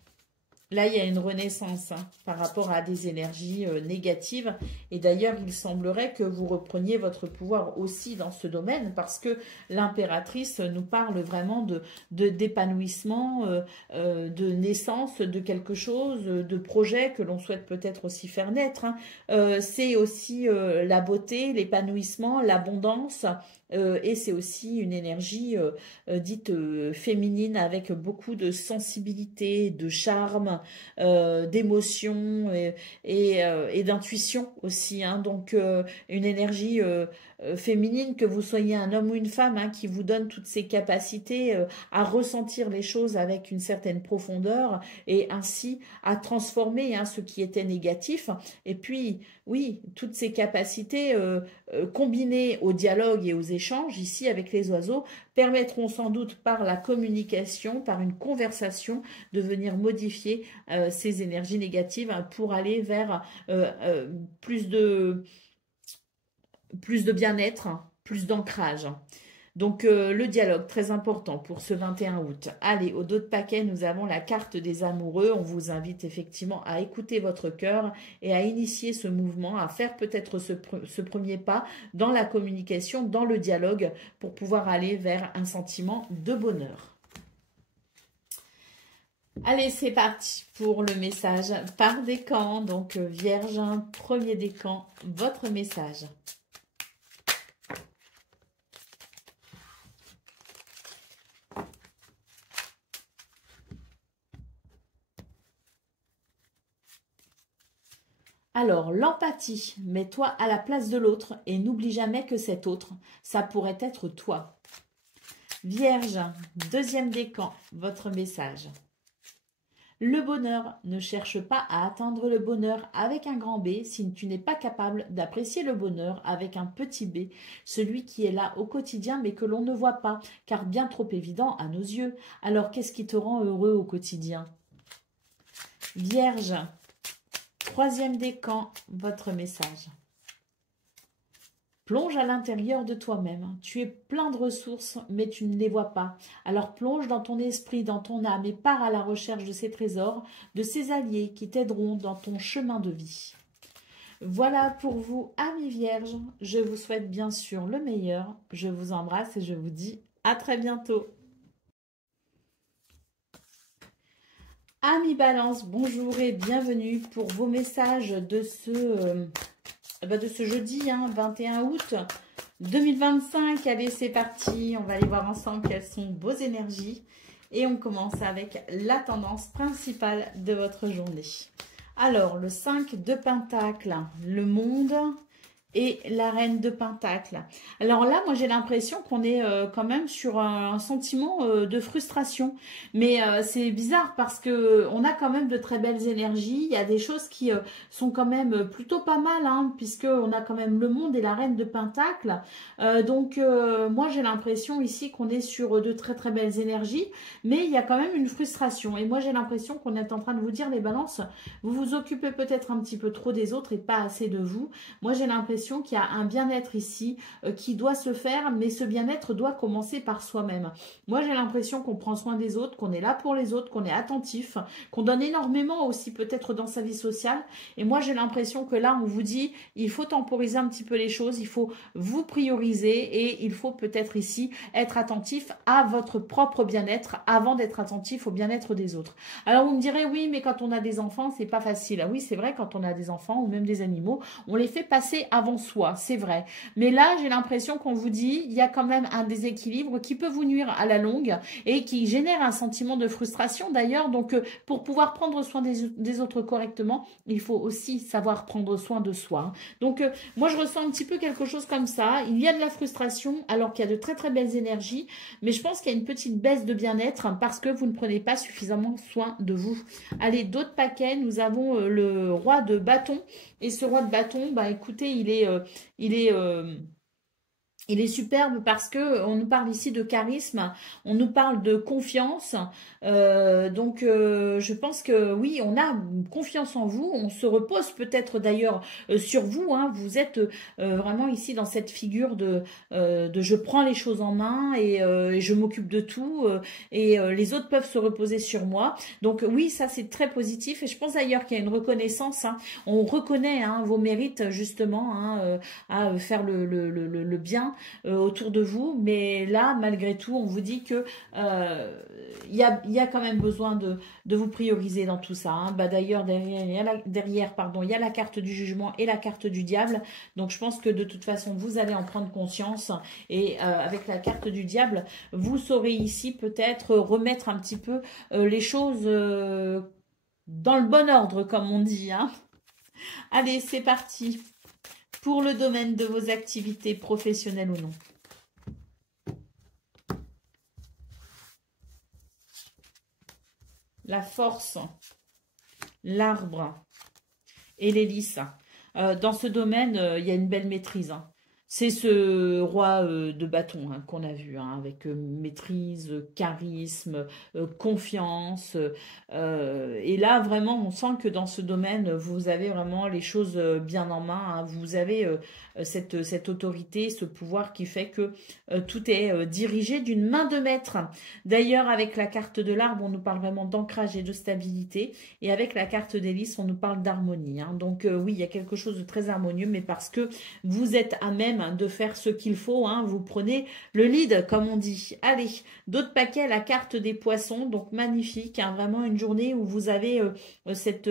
là, il y a une renaissance hein, par rapport à des énergies négatives. Et d'ailleurs, il semblerait que vous repreniez votre pouvoir aussi dans ce domaine parce que l'impératrice nous parle vraiment d'épanouissement, de naissance de quelque chose, de projet que l'on souhaite peut-être aussi faire naître. Hein. C'est aussi la beauté, l'épanouissement, l'abondance. Et c'est aussi une énergie dite féminine avec beaucoup de sensibilité, de charme, d'émotion et d'intuition aussi. Hein. Donc une énergie féminine, que vous soyez un homme ou une femme, hein, qui vous donne toutes ces capacités à ressentir les choses avec une certaine profondeur et ainsi à transformer hein, ce qui était négatif. Et puis, oui, toutes ces capacités combinées au dialogue et aux échanges, ici avec les oiseaux, permettront sans doute par la communication, par une conversation, de venir modifier ces énergies négatives pour aller vers plus de bien-être, plus d'ancrage. Donc, le dialogue, très important pour ce 21 août. Allez, au dos de paquet, nous avons la carte des amoureux. On vous invite effectivement à écouter votre cœur et à initier ce mouvement, à faire peut-être ce premier pas dans la communication, dans le dialogue, pour pouvoir aller vers un sentiment de bonheur. Allez, c'est parti pour le message par décan. Donc, Vierge, premier décan, votre message. Alors, l'empathie, mets-toi à la place de l'autre et n'oublie jamais que cet autre, ça pourrait être toi. Vierge, deuxième décan, votre message. Le bonheur, ne cherche pas à atteindre le bonheur avec un grand B si tu n'es pas capable d'apprécier le bonheur avec un petit b, celui qui est là au quotidien mais que l'on ne voit pas, car bien trop évident à nos yeux. Alors qu'est-ce qui te rend heureux au quotidien? Vierge, troisième décan, votre message. Plonge à l'intérieur de toi-même. Tu es plein de ressources, mais tu ne les vois pas. Alors plonge dans ton esprit, dans ton âme et pars à la recherche de ces trésors, de ces alliés qui t'aideront dans ton chemin de vie. Voilà pour vous, amis vierges. Je vous souhaite bien sûr le meilleur. Je vous embrasse et je vous dis à très bientôt. Amis Balance, bonjour et bienvenue pour vos messages de ce jeudi 21 août 2025. Allez, c'est parti. On va aller voir ensemble quelles sont vos énergies. Et on commence avec la tendance principale de votre journée. Alors, le 5 de Pentacle, le monde et la reine de Pentacle. Alors là, moi j'ai l'impression qu'on est quand même sur un sentiment de frustration. Mais c'est bizarre parce que on a quand même de très belles énergies. Il y a des choses qui sont quand même plutôt pas mal, puisque on a quand même le monde et la reine de Pentacle. Donc moi j'ai l'impression ici qu'on est sur de très très belles énergies. Mais il y a quand même une frustration. Et moi j'ai l'impression qu'on est en train de vous dire, les balances, vous vous occupez peut-être un petit peu trop des autres et pas assez de vous. Moi j'ai l'impression qu'il y a un bien-être ici qui doit se faire, mais ce bien-être doit commencer par soi-même. Moi, j'ai l'impression qu'on prend soin des autres, qu'on est là pour les autres, qu'on est attentif, qu'on donne énormément aussi peut-être dans sa vie sociale. Et moi, j'ai l'impression que là, on vous dit, il faut temporiser un petit peu les choses, il faut vous prioriser et il faut peut-être ici être attentif à votre propre bien-être avant d'être attentif au bien-être des autres. Alors, vous me direz, oui, mais quand on a des enfants, c'est pas facile. Ah oui, c'est vrai, quand on a des enfants ou même des animaux, on les fait passer avant soi, c'est vrai. Mais là, j'ai l'impression qu'on vous dit, il y a quand même un déséquilibre qui peut vous nuire à la longue et qui génère un sentiment de frustration d'ailleurs. Donc, pour pouvoir prendre soin des autres correctement, il faut aussi savoir prendre soin de soi. Donc, moi, je ressens un petit peu quelque chose comme ça. Il y a de la frustration alors qu'il y a de très très belles énergies, mais je pense qu'il y a une petite baisse de bien-être parce que vous ne prenez pas suffisamment soin de vous. Allez, d'autres paquets, nous avons le roi de bâton. Et ce roi de bâton, bah écoutez, il est superbe parce que on nous parle ici de charisme, on nous parle de confiance. Donc, je pense que oui, on a confiance en vous. On se repose peut-être d'ailleurs sur vous. Vous êtes vraiment ici dans cette figure de je prends les choses en main et je m'occupe de tout et les autres peuvent se reposer sur moi. Donc oui, ça c'est très positif et je pense d'ailleurs qu'il y a une reconnaissance. On reconnaît vos mérites justement à faire le bien autour de vous, mais là malgré tout on vous dit que il y a quand même besoin de vous prioriser dans tout ça. D'ailleurs derrière il y a la carte du jugement et la carte du diable, donc je pense que de toute façon vous allez en prendre conscience et avec la carte du diable vous saurez ici peut-être remettre un petit peu les choses dans le bon ordre comme on dit. Allez, c'est parti pour le domaine de vos activités professionnelles ou non. La force, l'arbre et l'hélice. Dans ce domaine, il y a une belle maîtrise. C'est ce roi de bâton qu'on a vu, avec maîtrise, charisme, confiance. Et là, vraiment, on sent que dans ce domaine, vous avez vraiment les choses bien en main. Vous avez cette autorité, ce pouvoir qui fait que tout est dirigé d'une main de maître. D'ailleurs, avec la carte de l'arbre, on nous parle vraiment d'ancrage et de stabilité. Et avec la carte d'hélice, on nous parle d'harmonie. Donc oui, il y a quelque chose de très harmonieux, mais parce que vous êtes à même de faire ce qu'il faut, vous prenez le lead comme on dit. Allez, d'autres paquets, la carte des poissons, donc magnifique, vraiment une journée où vous avez cette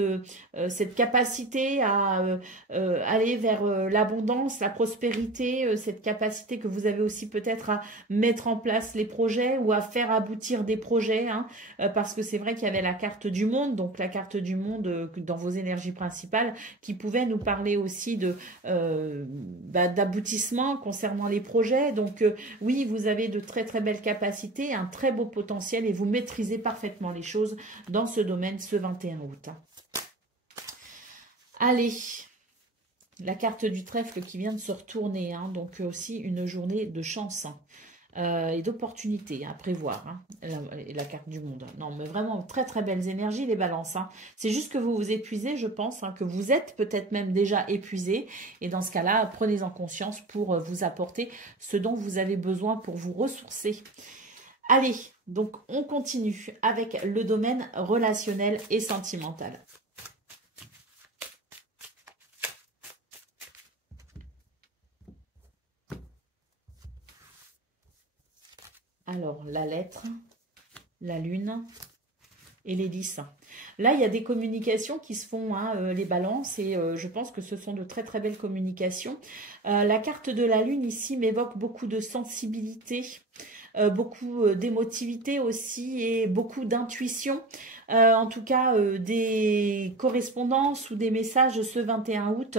capacité à aller vers l'abondance, la prospérité, cette capacité que vous avez aussi peut-être à mettre en place les projets ou à faire aboutir des projets, parce que c'est vrai qu'il y avait la carte du monde, donc la carte du monde dans vos énergies principales qui pouvait nous parler aussi de d'aboutissement d'investissement concernant les projets. Donc oui, vous avez de très très belles capacités, un très beau potentiel et vous maîtrisez parfaitement les choses dans ce domaine ce 21 août. Allez, la carte du trèfle qui vient de se retourner, hein, donc aussi une journée de chance. Et d'opportunités à prévoir, hein, la carte du monde. Non, mais vraiment, très très belles énergies, les balances. Hein. C'est juste que vous vous épuisez, je pense, hein, que vous êtes peut-être même déjà épuisé. Et dans ce cas-là, prenez-en conscience pour vous apporter ce dont vous avez besoin pour vous ressourcer. Allez, donc on continue avec le domaine relationnel et sentimental. Alors, la lettre, la lune et les 10. Là, il y a des communications qui se font, hein, les balances, et je pense que ce sont de très très belles communications. La carte de la lune ici m'évoque beaucoup de sensibilité, beaucoup d'émotivité aussi et beaucoup d'intuition. En tout cas, des correspondances ou des messages ce 21 août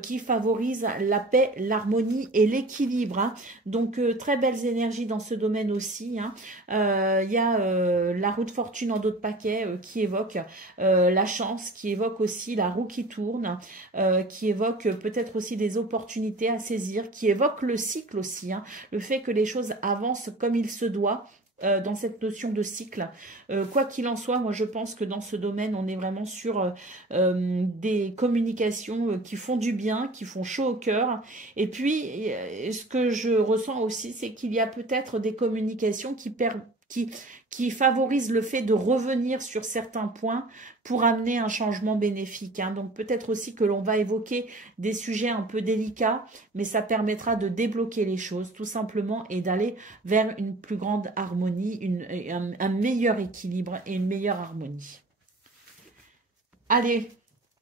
qui favorisent la paix, l'harmonie et l'équilibre. Hein. Donc, très belles énergies dans ce domaine aussi. Hein. Y a la roue de fortune en dos de paquet qui évoque la chance, qui évoque aussi la roue qui tourne, qui évoque peut-être aussi des opportunités à saisir, qui évoque le cycle aussi, hein, le fait que les choses avancent comme il se doit. Dans cette notion de cycle. Quoi qu'il en soit, moi je pense que dans ce domaine, on est vraiment sur des communications qui font du bien, qui font chaud au cœur. Et puis, ce que je ressens aussi, c'est qu'il y a peut-être des communications qui favorisent le fait de revenir sur certains points pour amener un changement bénéfique. Hein. Donc peut-être aussi que l'on va évoquer des sujets un peu délicats, mais ça permettra de débloquer les choses tout simplement et d'aller vers une plus grande harmonie, un meilleur équilibre et une meilleure harmonie. Allez,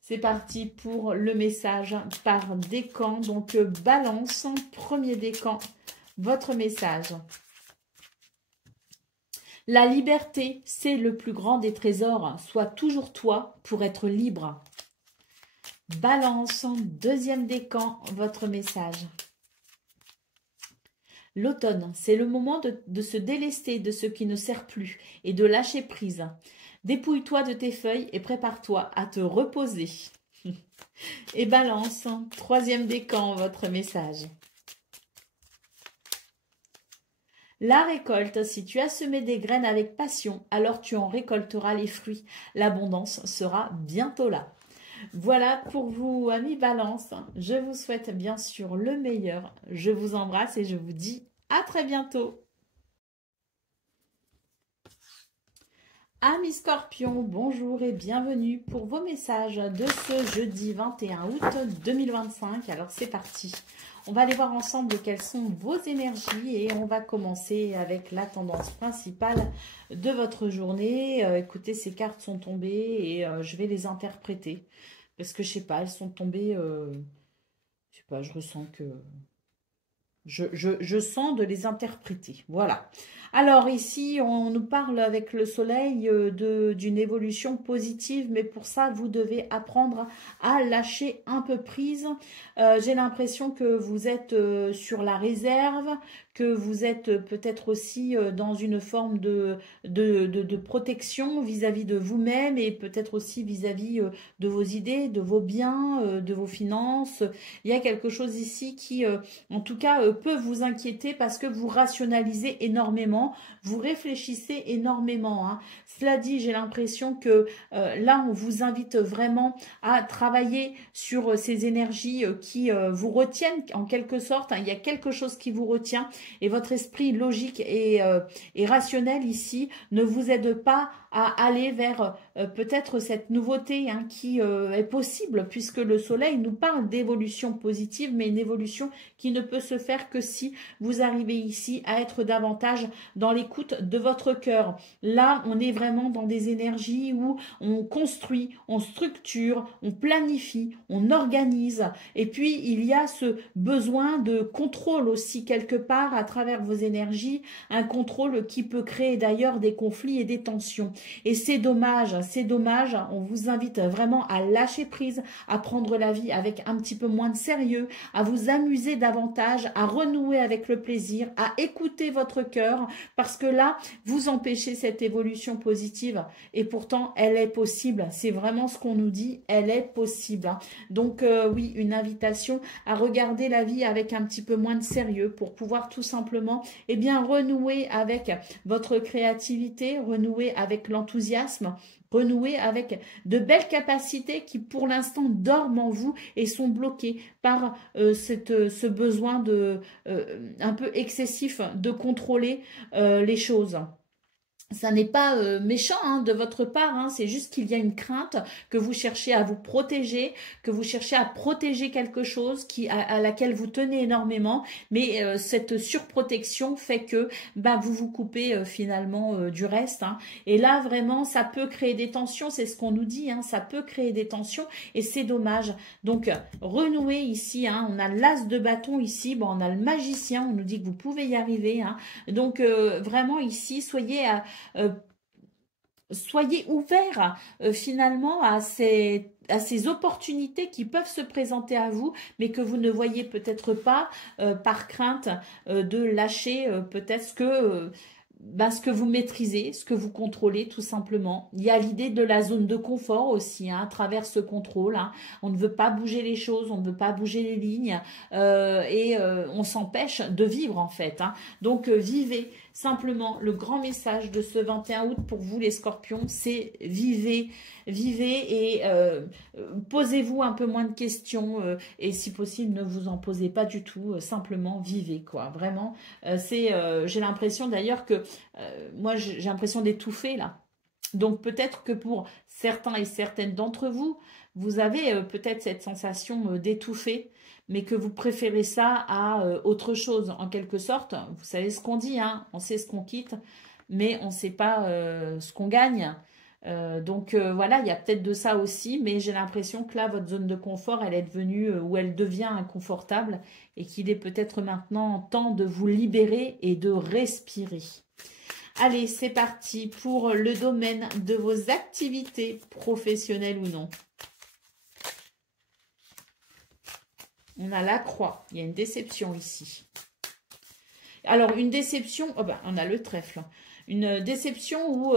c'est parti pour le message par décan. Donc balance, premier décan, votre message. La liberté, c'est le plus grand des trésors. Sois toujours toi pour être libre. Balance, deuxième décan, votre message. L'automne, c'est le moment de se délester de ce qui ne sert plus et de lâcher prise. Dépouille-toi de tes feuilles et prépare-toi à te reposer. Et balance, troisième décan, votre message. La récolte, si tu as semé des graines avec passion, alors tu en récolteras les fruits. L'abondance sera bientôt là. Voilà pour vous, amis Balance. Je vous souhaite bien sûr le meilleur. Je vous embrasse et je vous dis à très bientôt. Amis Scorpions, bonjour et bienvenue pour vos messages de ce jeudi 21 août 2025. Alors c'est parti. On va aller voir ensemble quelles sont vos énergies et on va commencer avec la tendance principale de votre journée. Écoutez, ces cartes sont tombées et je vais les interpréter parce que je sais pas, elles sont tombées, je sais pas, je ressens que... Je sens de les interpréter. Voilà. Alors ici, on nous parle avec le soleil d'une évolution positive, mais pour ça, vous devez apprendre à lâcher un peu prise. J'ai l'impression que vous êtes sur la réserve, que vous êtes peut-être aussi dans une forme de protection vis-à-vis de vous-même et peut-être aussi vis-à-vis de vos idées, de vos biens, de vos finances. Il y a quelque chose ici qui, en tout cas, peut vous inquiéter parce que vous rationalisez énormément, vous réfléchissez énormément. Hein. Cela dit, j'ai l'impression que là, on vous invite vraiment à travailler sur ces énergies qui vous retiennent en quelque sorte. Hein. Il y a quelque chose qui vous retient et votre esprit logique et rationnel ici ne vous aide pas à aller vers peut-être cette nouveauté hein, qui est possible puisque le soleil nous parle d'évolution positive mais une évolution qui ne peut se faire que si vous arrivez ici à être davantage dans l'écoute de votre cœur. Là, on est vraiment dans des énergies où on construit, on structure, on planifie, on organise. Et puis, il y a ce besoin de contrôle aussi quelque part à travers vos énergies, un contrôle qui peut créer d'ailleurs des conflits et des tensions. Et c'est dommage, on vous invite vraiment à lâcher prise, à prendre la vie avec un petit peu moins de sérieux, à vous amuser davantage, à renouer avec le plaisir, à écouter votre cœur, parce que là, vous empêchez cette évolution positive et pourtant, elle est possible. C'est vraiment ce qu'on nous dit, elle est possible. Donc oui, une invitation à regarder la vie avec un petit peu moins de sérieux pour pouvoir tout simplement renouer avec votre créativité, renouer avec l'enthousiasme, renouer avec de belles capacités qui pour l'instant dorment en vous et sont bloquées par ce besoin un peu excessif de contrôler les choses. Ça n'est pas méchant de votre part, c'est juste qu'il y a une crainte que vous cherchez à vous protéger, que vous cherchez à protéger quelque chose à laquelle vous tenez énormément, mais cette surprotection fait que vous vous coupez finalement du reste. Et là vraiment ça peut créer des tensions, c'est ce qu'on nous dit, ça peut créer des tensions et c'est dommage. Donc renouer ici, on a l'as de bâton ici, on a le magicien, on nous dit que vous pouvez y arriver. Donc vraiment ici, soyez ouverts finalement à ces opportunités qui peuvent se présenter à vous, mais que vous ne voyez peut-être pas par crainte de lâcher peut-être ce que vous maîtrisez, ce que vous contrôlez tout simplement. Il y a l'idée de la zone de confort aussi, à travers ce contrôle. On ne veut pas bouger les choses, on ne veut pas bouger les lignes on s'empêche de vivre en fait. Donc vivez simplement. Le grand message de ce 21 août pour vous les scorpions, c'est vivez et posez-vous un peu moins de questions et si possible ne vous en posez pas du tout, simplement vivez quoi. Vraiment, j'ai l'impression d'ailleurs que moi j'ai l'impression d'étouffer là. Donc peut-être que pour certains et certaines d'entre vous, vous avez peut-être cette sensation d'étouffer, mais que vous préférez ça à autre chose en quelque sorte. Vous savez ce qu'on dit, on sait ce qu'on quitte, mais on ne sait pas ce qu'on gagne. Donc voilà, il y a peut-être de ça aussi, mais j'ai l'impression que là, votre zone de confort, elle est devenue ou elle devient inconfortable et qu'il est peut-être maintenant temps de vous libérer et de respirer. Allez, c'est parti pour le domaine de vos activités professionnelles ou non. On a la croix, il y a une déception ici. Alors, une déception, on a le trèfle. Une déception où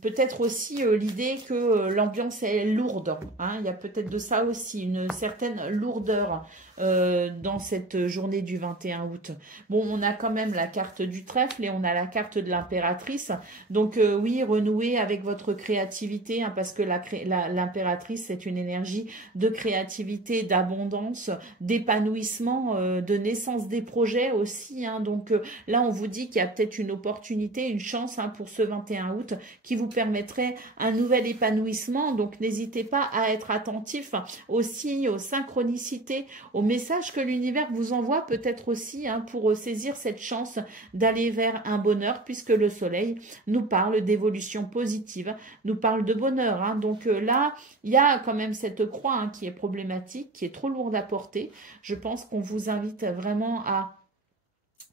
peut-être aussi l'idée que l'ambiance est lourde. Il y a peut-être de ça aussi, une certaine lourdeur dans cette journée du 21 août. Bon, on a quand même la carte du trèfle et on a la carte de l'impératrice. Donc oui, renouer avec votre créativité, parce que l'impératrice, c'est une énergie de créativité, d'abondance, d'épanouissement, de naissance des projets aussi. Donc là, on vous dit qu'il y a peut-être une opportunité, une chance pour ce 21 août qui vous permettrait un nouvel épanouissement. Donc n'hésitez pas à être attentif aux signes, aux synchronicités, aux messages que l'univers vous envoie peut-être aussi pour saisir cette chance d'aller vers un bonheur, puisque le soleil nous parle d'évolution positive, nous parle de bonheur. Donc là, il y a quand même cette croix qui est problématique, qui est trop lourde à porter. Je pense qu'on vous invite vraiment à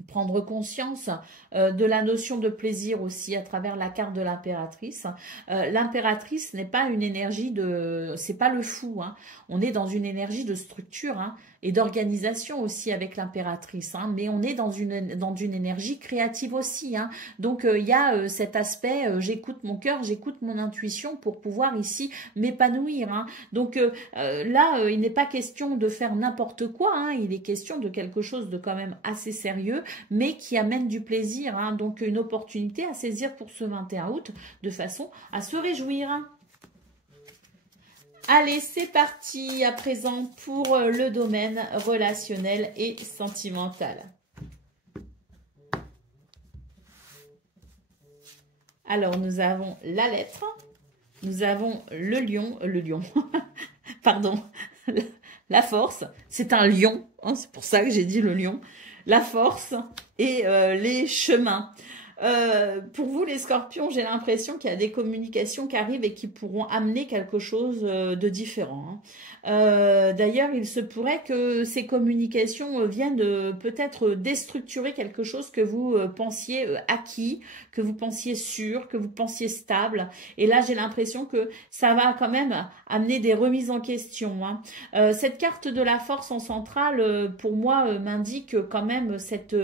prendre conscience de la notion de plaisir aussi à travers la carte de l'impératrice. L'impératrice n'est pas une énergie c'est pas le fou. On est dans une énergie de structure et d'organisation aussi avec l'impératrice. Mais on est dans une énergie créative aussi. Donc il y a cet aspect, j'écoute mon cœur, j'écoute mon intuition pour pouvoir ici m'épanouir. Donc là, il n'est pas question de faire n'importe quoi. Il est question de quelque chose de quand même assez sérieux, mais qui amène du plaisir. Donc une opportunité à saisir pour ce 21 août de façon à se réjouir. Allez, c'est parti à présent pour le domaine relationnel et sentimental. Alors, nous avons la lettre, nous avons le lion, pardon, la force, c'est un lion, c'est pour ça que j'ai dit le lion, la force et les chemins. Pour vous, les scorpions, j'ai l'impression qu'il y a des communications qui arrivent et qui pourront amener quelque chose de différent, hein. D'ailleurs, il se pourrait que ces communications viennent peut-être déstructurer quelque chose que vous pensiez acquis, que vous pensiez sûr, que vous pensiez stable. Et là, j'ai l'impression que ça va quand même amener des remises en question, hein. Cette carte de la force en centrale, pour moi, m'indique quand même cette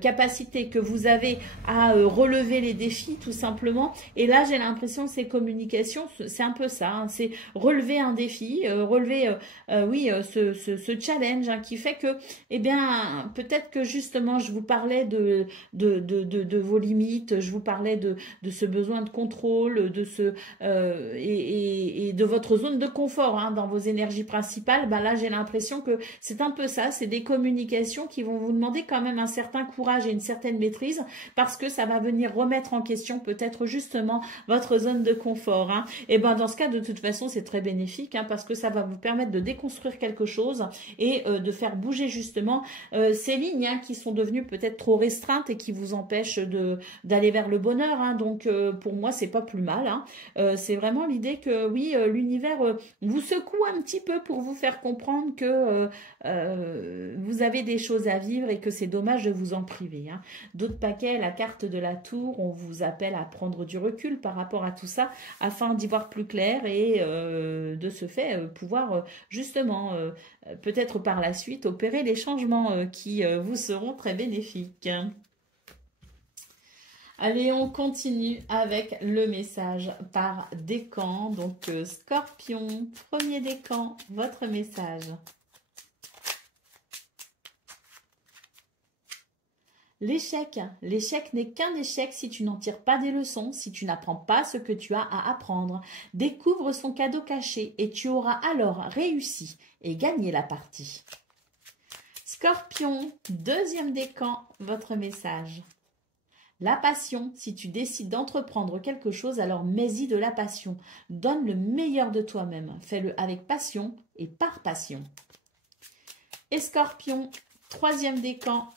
capacité que vous avez à relever les défis, tout simplement. Et là, j'ai l'impression que ces communications, c'est un peu ça, hein, c'est relever un défi, relever, oui, ce challenge, hein, qui fait que, eh bien, peut-être que justement, je vous parlais de vos limites, je vous parlais de ce besoin de contrôle, et de votre zone de confort, hein, dans vos énergies principales. Ben là, j'ai l'impression que c'est un peu ça, c'est des communications qui vont vous demander quand même un certain courage et une certaine maîtrise, parce que ça va venir remettre en question peut-être justement votre zone de confort, hein. Et ben dans ce cas, de toute façon, c'est très bénéfique, hein, parce que ça va vous permettre de déconstruire quelque chose et de faire bouger justement ces lignes, hein, qui sont devenues peut-être trop restreintes et qui vous empêchent d'aller vers le bonheur, hein. Donc pour moi, c'est pas plus mal, hein. C'est vraiment l'idée que oui, l'univers vous secoue un petit peu pour vous faire comprendre que vous avez des choses à vivre et que c'est dommage de vous en priver, hein. D'autres paquets, la carte de la tour, on vous appelle à prendre du recul par rapport à tout ça afin d'y voir plus clair et de ce fait pouvoir justement peut-être par la suite opérer les changements qui vous seront très bénéfiques. Allez, on continue avec le message par décan. Donc, Scorpion, premier décan, votre message. L'échec. L'échec n'est qu'un échec si tu n'en tires pas des leçons, si tu n'apprends pas ce que tu as à apprendre. Découvre son cadeau caché et tu auras alors réussi et gagné la partie. Scorpion, deuxième décan, votre message. La passion, si tu décides d'entreprendre quelque chose, alors mets-y de la passion. Donne le meilleur de toi-même. Fais-le avec passion et par passion. Et Scorpion, troisième décan.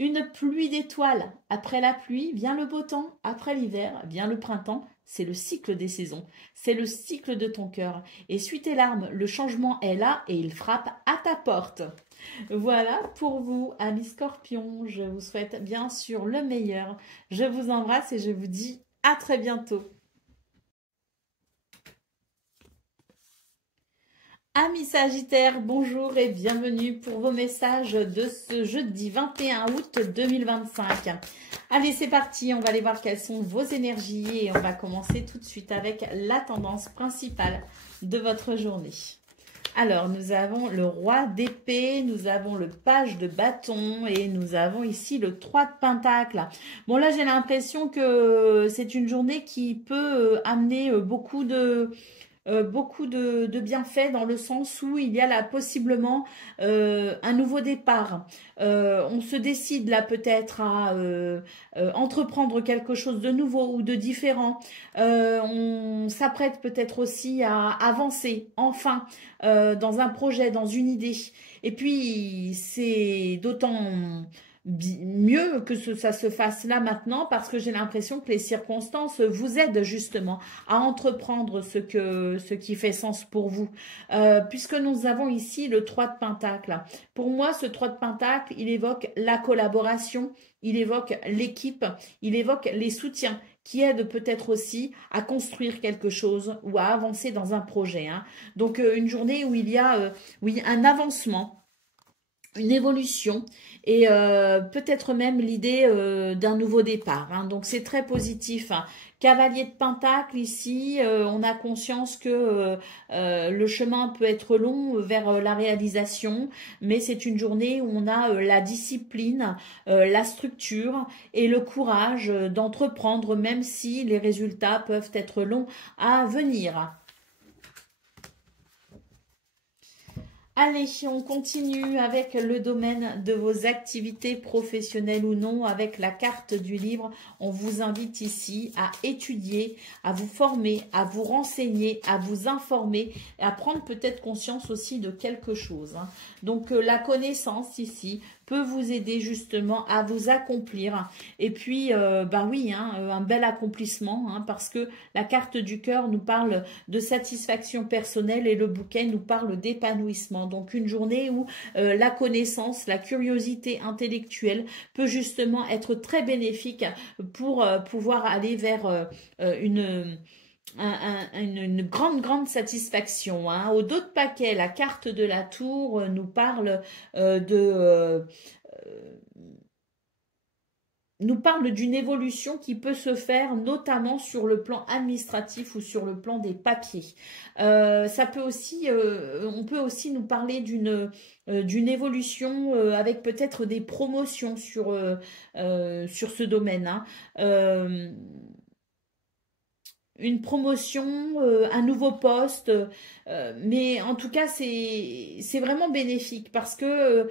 Une pluie d'étoiles. Après la pluie, vient le beau temps. Après l'hiver, vient le printemps. C'est le cycle des saisons. C'est le cycle de ton cœur. Essuie tes larmes. Le changement est là et il frappe à ta porte. Voilà pour vous, amis Scorpions. Je vous souhaite bien sûr le meilleur. Je vous embrasse et je vous dis à très bientôt. Amis Sagittaires, bonjour et bienvenue pour vos messages de ce jeudi 21 août 2025. Allez, c'est parti, on va aller voir quelles sont vos énergies et on va commencer tout de suite avec la tendance principale de votre journée. Alors, nous avons le roi d'épée, nous avons le page de bâton et nous avons ici le 3 de pentacle. Bon, là, j'ai l'impression que c'est une journée qui peut amener beaucoup de bienfaits dans le sens où il y a là possiblement un nouveau départ. On se décide là peut-être à entreprendre quelque chose de nouveau ou de différent. On s'apprête peut-être aussi à avancer enfin dans un projet, dans une idée. Et puis c'est d'autant mieux que ça se fasse là maintenant parce que j'ai l'impression que les circonstances vous aident justement à entreprendre ce qui fait sens pour vous, puisque nous avons ici le 3 de pentacle. Pour moi, ce 3 de pentacle, il évoque la collaboration, il évoque l'équipe, il évoque les soutiens qui aident peut-être aussi à construire quelque chose ou à avancer dans un projet, hein. Donc une journée où il y a oui, un avancement, une évolution et peut-être même l'idée d'un nouveau départ, hein. Donc c'est très positif, hein. Cavalier de pentacle ici, on a conscience que le chemin peut être long vers la réalisation, mais c'est une journée où on a la discipline, la structure et le courage d'entreprendre même si les résultats peuvent être longs à venir. Allez, on continue avec le domaine de vos activités professionnelles ou non, avec la carte du livre. On vous invite ici à étudier, à vous former, à vous renseigner, à vous informer, à prendre peut-être conscience aussi de quelque chose, hein. Donc la connaissance ici, peut vous aider justement à vous accomplir. Et puis, bah oui, hein, un bel accomplissement, hein, parce que la carte du cœur nous parle de satisfaction personnelle et le bouquet nous parle d'épanouissement. Donc, une journée où la connaissance, la curiosité intellectuelle peut justement être très bénéfique pour pouvoir aller vers une grande satisfaction. Hein. Au dos de paquet, la carte de la tour nous parle nous parle d'une évolution qui peut se faire notamment sur le plan administratif ou sur le plan des papiers. Ça peut aussi, on peut aussi nous parler d'une évolution avec peut-être des promotions sur ce domaine. Hein. Une promotion, un nouveau poste, mais en tout cas c'est vraiment bénéfique parce que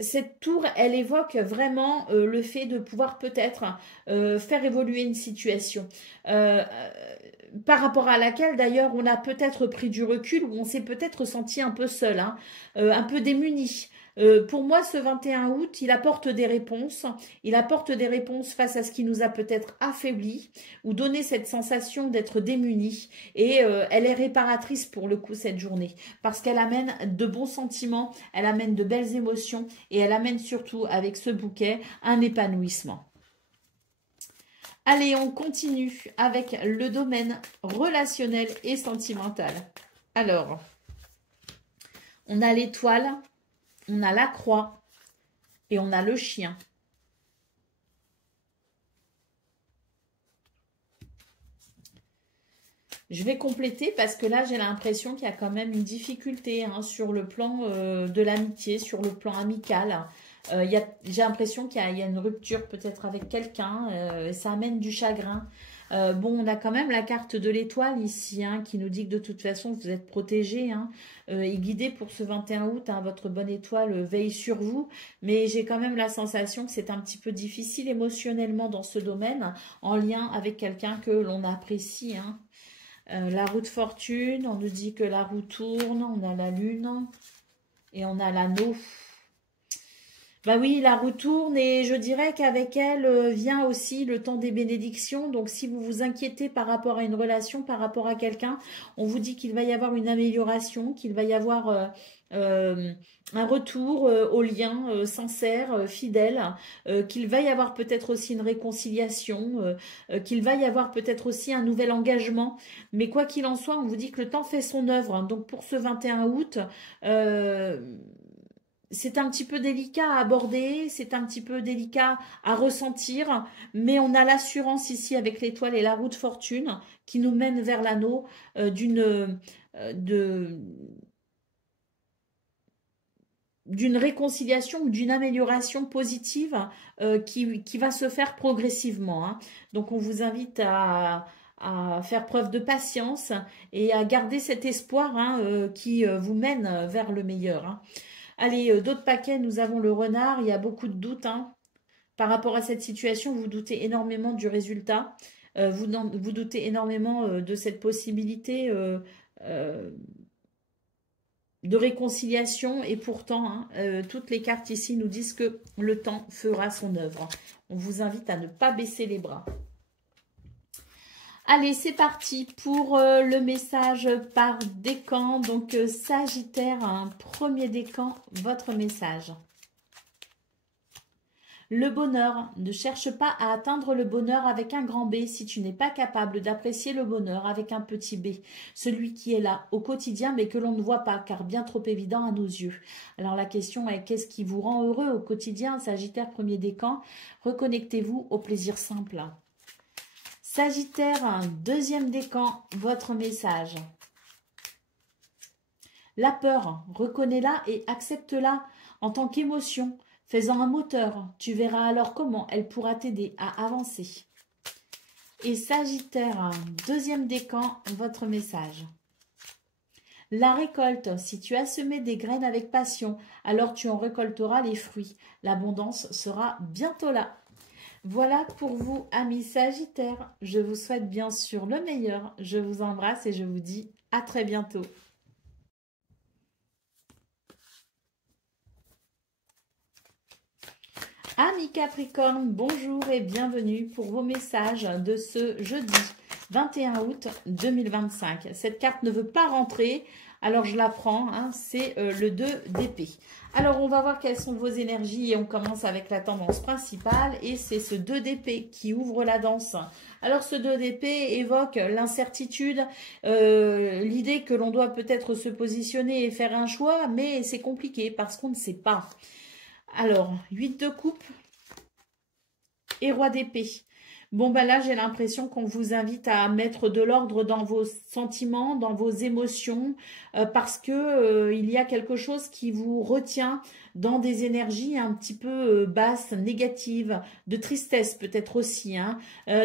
cette tour, elle évoque vraiment le fait de pouvoir peut-être faire évoluer une situation par rapport à laquelle d'ailleurs on a peut-être pris du recul ou on s'est peut-être senti un peu seul, hein, un peu démuni. Pour moi, ce 21 août, il apporte des réponses. Il apporte des réponses face à ce qui nous a peut-être affaiblis ou donné cette sensation d'être démunis. Et elle est réparatrice pour le coup cette journée parce qu'elle amène de bons sentiments, elle amène de belles émotions et elle amène surtout avec ce bouquet un épanouissement. Allez, on continue avec le domaine relationnel et sentimental. Alors, on a l'étoile, on a la croix et on a le chien. Je vais compléter parce que là, j'ai l'impression qu'il y a quand même une difficulté hein, sur le plan de l'amitié, sur le plan amical. J'ai l'impression qu'il y a une rupture peut-être avec quelqu'un, ça amène du chagrin. Bon, on a quand même la carte de l'étoile ici, hein, qui nous dit que de toute façon, vous êtes protégé hein, et guidé pour ce 21 août. Hein, votre bonne étoile veille sur vous. Mais j'ai quand même la sensation que c'est un petit peu difficile émotionnellement dans ce domaine, en lien avec quelqu'un que l'on apprécie. Hein. La roue de fortune, on nous dit que la roue tourne, on a la lune et on a l'anneau. Bah oui, la roue tourne et je dirais qu'avec elle vient aussi le temps des bénédictions. Donc si vous vous inquiétez par rapport à une relation, par rapport à quelqu'un, on vous dit qu'il va y avoir une amélioration, qu'il va y avoir un retour au lien sincère, fidèle, qu'il va y avoir peut-être aussi une réconciliation, qu'il va y avoir peut-être aussi un nouvel engagement. Mais quoi qu'il en soit, on vous dit que le temps fait son œuvre. Hein. Donc pour ce 21 août, c'est un petit peu délicat à aborder, c'est un petit peu délicat à ressentir, mais on a l'assurance ici avec l'étoile et la roue de fortune qui nous mène vers l'anneau d'une réconciliation ou d'une amélioration positive qui va se faire progressivement. Hein. Donc on vous invite à faire preuve de patience et à garder cet espoir hein, qui vous mène vers le meilleur. Hein. Allez, d'autres paquets, nous avons le renard. Il y a beaucoup de doutes. Hein. Par rapport à cette situation, vous doutez énormément du résultat. Vous doutez énormément de cette possibilité de réconciliation. Et pourtant, hein, toutes les cartes ici nous disent que le temps fera son œuvre. On vous invite à ne pas baisser les bras. Allez, c'est parti pour le message par décan. Donc, Sagittaire, un premier décan, votre message. Le bonheur. Ne cherche pas à atteindre le bonheur avec un grand B si tu n'es pas capable d'apprécier le bonheur avec un petit b. Celui qui est là au quotidien mais que l'on ne voit pas car bien trop évident à nos yeux. Alors la question est qu'est-ce qui vous rend heureux au quotidien? Sagittaire, premier décan. Reconnectez-vous au plaisir simple. Sagittaire, deuxième décan, votre message. La peur, reconnais-la et accepte-la en tant qu'émotion, faisant un moteur. Tu verras alors comment elle pourra t'aider à avancer. Et Sagittaire, deuxième décan, votre message. La récolte, si tu as semé des graines avec passion, alors tu en récolteras les fruits. L'abondance sera bientôt là. Voilà pour vous, amis Sagittaires. Je vous souhaite bien sûr le meilleur. Je vous embrasse et je vous dis à très bientôt. Amis Capricorne, bonjour et bienvenue pour vos messages de ce jeudi 21 août 2025. Cette carte ne veut pas rentrer, alors je la prends, hein, c'est le 2 d'épée. Alors on va voir quelles sont vos énergies et on commence avec la tendance principale et c'est ce 2 d'épée qui ouvre la danse. Alors ce 2 d'épée évoque l'incertitude, l'idée que l'on doit peut-être se positionner et faire un choix, mais c'est compliqué parce qu'on ne sait pas. Alors, 8 de coupe et roi d'épée. Bon, ben là, j'ai l'impression qu'on vous invite à mettre de l'ordre dans vos sentiments, dans vos émotions, parce que il y a quelque chose qui vous retient dans des énergies un petit peu basses, négatives, de tristesse peut-être aussi. Hein.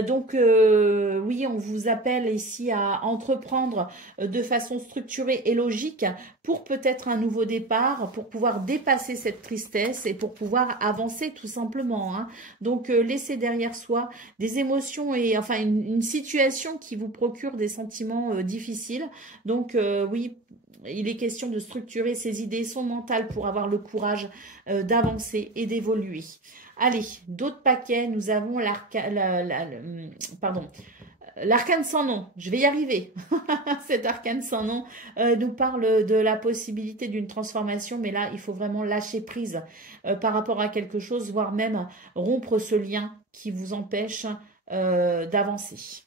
Donc, oui, on vous appelle ici à entreprendre de façon structurée et logique pour peut-être un nouveau départ, pour pouvoir dépasser cette tristesse et pour pouvoir avancer tout simplement. Hein. Donc, laissez derrière soi des émotions et enfin une situation qui vous procure des sentiments difficiles. Donc, oui, il est question de structurer ses idées, son mental pour avoir le courage d'avancer et d'évoluer. Allez, d'autres paquets, nous avons l'arcane sans nom. Je vais y arriver. Cet arcane sans nom nous parle de la possibilité d'une transformation, mais là, il faut vraiment lâcher prise par rapport à quelque chose, voire même rompre ce lien qui vous empêche d'avancer.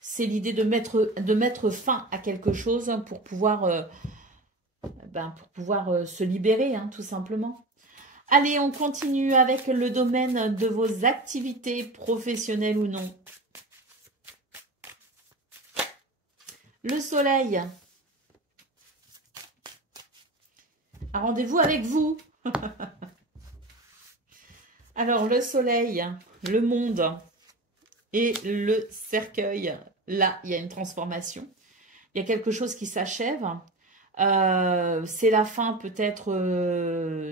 C'est l'idée de mettre fin à quelque chose pour pouvoir, se libérer, hein, tout simplement. Allez, on continue avec le domaine de vos activités professionnelles ou non. Le soleil. Un rendez-vous avec vous. Alors, le soleil, le monde et le cercueil. Là, il y a une transformation. Il y a quelque chose qui s'achève. C'est la fin peut-être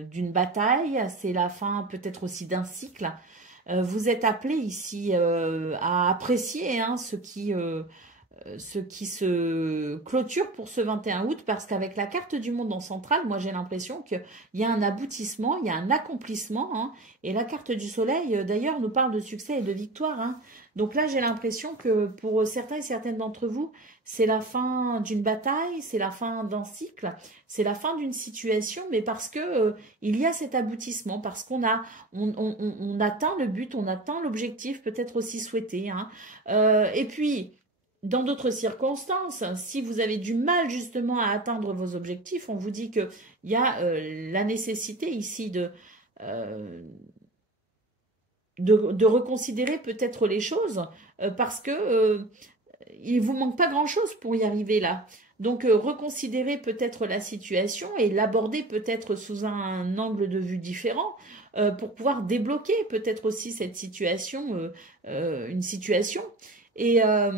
d'une bataille. C'est la fin peut-être aussi d'un cycle. Vous êtes appelé ici à apprécier hein, ce qui se clôture pour ce 21 août parce qu'avec la carte du monde en centrale, moi j'ai l'impression qu'il y a un aboutissement, il y a un accomplissement. Hein, et la carte du soleil, d'ailleurs, nous parle de succès et de victoire. Hein. Donc là, j'ai l'impression que pour certains et certaines d'entre vous, c'est la fin d'une bataille, c'est la fin d'un cycle, c'est la fin d'une situation, mais parce que il y a cet aboutissement, parce qu'on on atteint le but, on atteint l'objectif peut-être aussi souhaité. Hein. Et puis, dans d'autres circonstances, si vous avez du mal justement à atteindre vos objectifs, on vous dit qu'il y a la nécessité ici de reconsidérer peut-être les choses parce que il vous manque pas grand-chose pour y arriver là. Donc, reconsidérer peut-être la situation et l'aborder peut-être sous un angle de vue différent pour pouvoir débloquer peut-être aussi cette situation, une situation. Et là,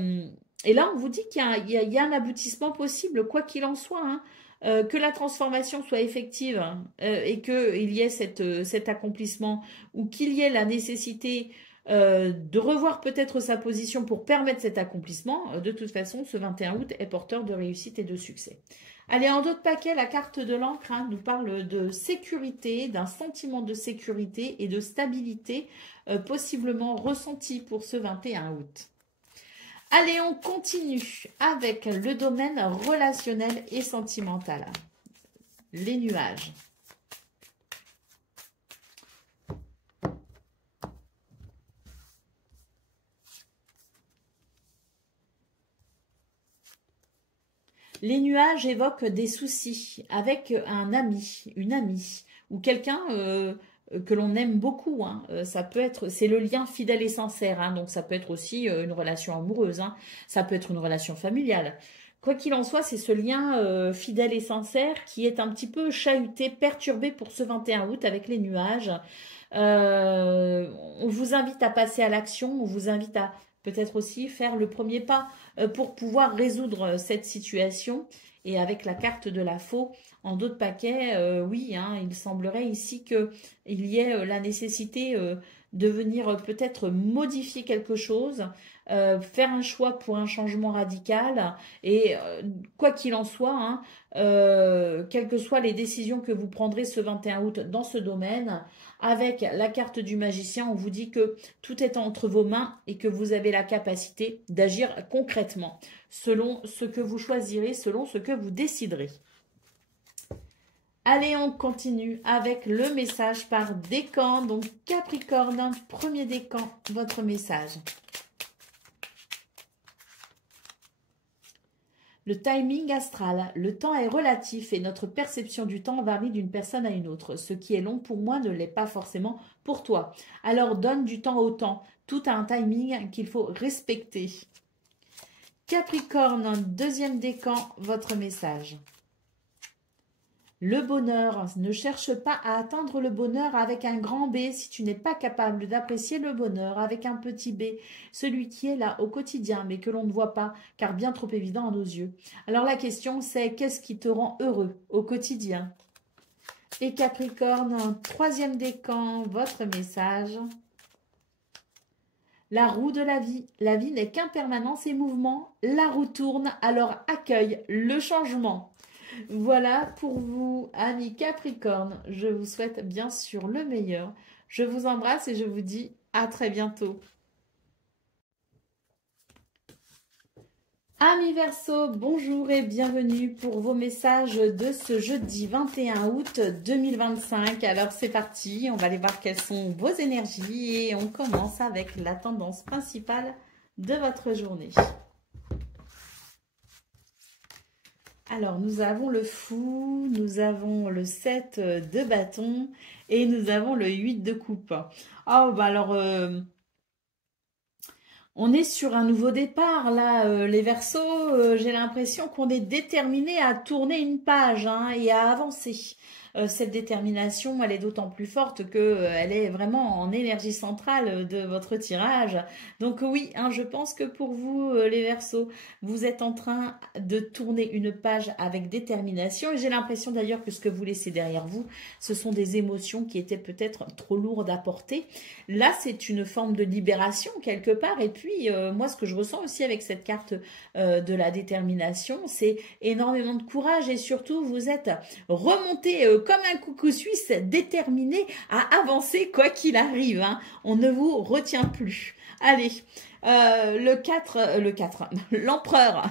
on vous dit qu'il y a un aboutissement possible, quoi qu'il en soit, hein, que la transformation soit effective et qu'il y ait cet accomplissement ou qu'il y ait la nécessité de revoir peut-être sa position pour permettre cet accomplissement. De toute façon, ce 21 août est porteur de réussite et de succès. Allez, en d'autres paquets, la carte de l'encre hein, nous parle de sécurité, d'un sentiment de sécurité et de stabilité possiblement ressenti pour ce 21 août. Allez, on continue avec le domaine relationnel et sentimental. Les nuages. Les nuages évoquent des soucis avec un ami, une amie ou quelqu'un que l'on aime beaucoup. Hein. Ça peut être, c'est le lien fidèle et sincère. Hein. Donc ça peut être aussi une relation amoureuse. Hein. Ça peut être une relation familiale. Quoi qu'il en soit, c'est ce lien fidèle et sincère qui est un petit peu chahuté, perturbé pour ce 21 août avec les nuages. On vous invite à passer à l'action. On vous invite à peut-être aussi faire le premier pas pour pouvoir résoudre cette situation. Et avec la carte de la faux, En d'autres paquets, oui, hein, il semblerait ici qu'il y ait la nécessité de venir peut-être modifier quelque chose, faire un choix pour un changement radical. Et quoi qu'il en soit, hein, quelles que soient les décisions que vous prendrez ce 21 août dans ce domaine, avec la carte du magicien, on vous dit que tout est entre vos mains et que vous avez la capacité d'agir concrètement, selon ce que vous choisirez, selon ce que vous déciderez. Allez, on continue avec le message par décan. Donc, Capricorne, premier décan, votre message. Le timing astral. Le temps est relatif et notre perception du temps varie d'une personne à une autre. Ce qui est long pour moi ne l'est pas forcément pour toi. Alors, donne du temps au temps. Tout a un timing qu'il faut respecter. Capricorne, deuxième décan, votre message. Le bonheur. Ne cherche pas à atteindre le bonheur avec un grand B si tu n'es pas capable d'apprécier le bonheur avec un petit b, celui qui est là au quotidien mais que l'on ne voit pas car bien trop évident à nos yeux. Alors la question c'est qu'est-ce qui te rend heureux au quotidien? Et Capricorne, troisième décan, votre message. La roue de la vie. La vie n'est qu'impermanence et mouvement. La roue tourne, alors accueille le changement. Voilà pour vous, amis Capricorne. Je vous souhaite bien sûr le meilleur. Je vous embrasse et je vous dis à très bientôt. Amis Verseau, bonjour et bienvenue pour vos messages de ce jeudi 21 août 2025. Alors c'est parti, on va aller voir quelles sont vos énergies et on commence avec la tendance principale de votre journée. Alors, nous avons le fou, nous avons le 7 de bâton et nous avons le 8 de coupe. Oh, bah alors, on est sur un nouveau départ, là, les Verseaux. J'ai l'impression qu'on est déterminé à tourner une page hein, et à avancer. Cette détermination, elle est d'autant plus forte qu'elle est vraiment en énergie centrale de votre tirage. Donc oui, hein, je pense que pour vous, les Verseaux, vous êtes en train de tourner une page avec détermination. Et j'ai l'impression d'ailleurs que ce que vous laissez derrière vous, ce sont des émotions qui étaient peut-être trop lourdes à porter. Là, c'est une forme de libération quelque part. Et puis, moi, ce que je ressens aussi avec cette carte de la détermination, c'est énormément de courage. Et surtout, vous êtes remonté comme un coucou suisse, déterminé à avancer quoi qu'il arrive. Hein. On ne vous retient plus. Allez, le 4, l'empereur,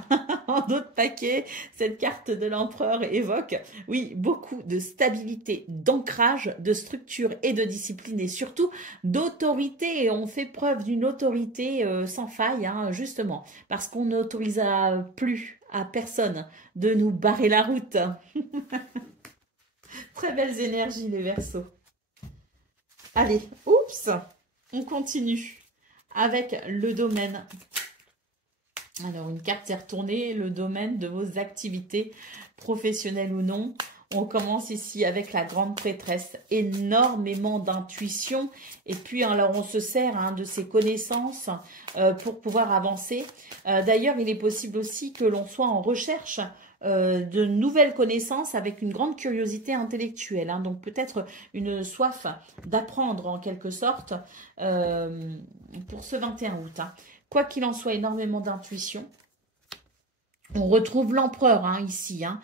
en d'autres paquets, cette carte de l'empereur évoque, oui, beaucoup de stabilité, d'ancrage, de structure et de discipline et surtout d'autorité. On fait preuve d'une autorité sans faille, hein, justement, parce qu'on n'autorise plus à personne de nous barrer la route. Très belles énergies, les Verseaux. Allez, oups, on continue avec le domaine. Alors, une carte s'est retournée, le domaine de vos activités professionnelles ou non. On commence ici avec la grande prêtresse, énormément d'intuition. Et puis, alors, on se sert hein, de ses connaissances pour pouvoir avancer. D'ailleurs, il est possible aussi que l'on soit en recherche de nouvelles connaissances avec une grande curiosité intellectuelle. Hein, donc, peut-être une soif d'apprendre en quelque sorte pour ce 21 août. Hein. Quoi qu'il en soit, énormément d'intuition. On retrouve l'empereur hein, ici. Hein.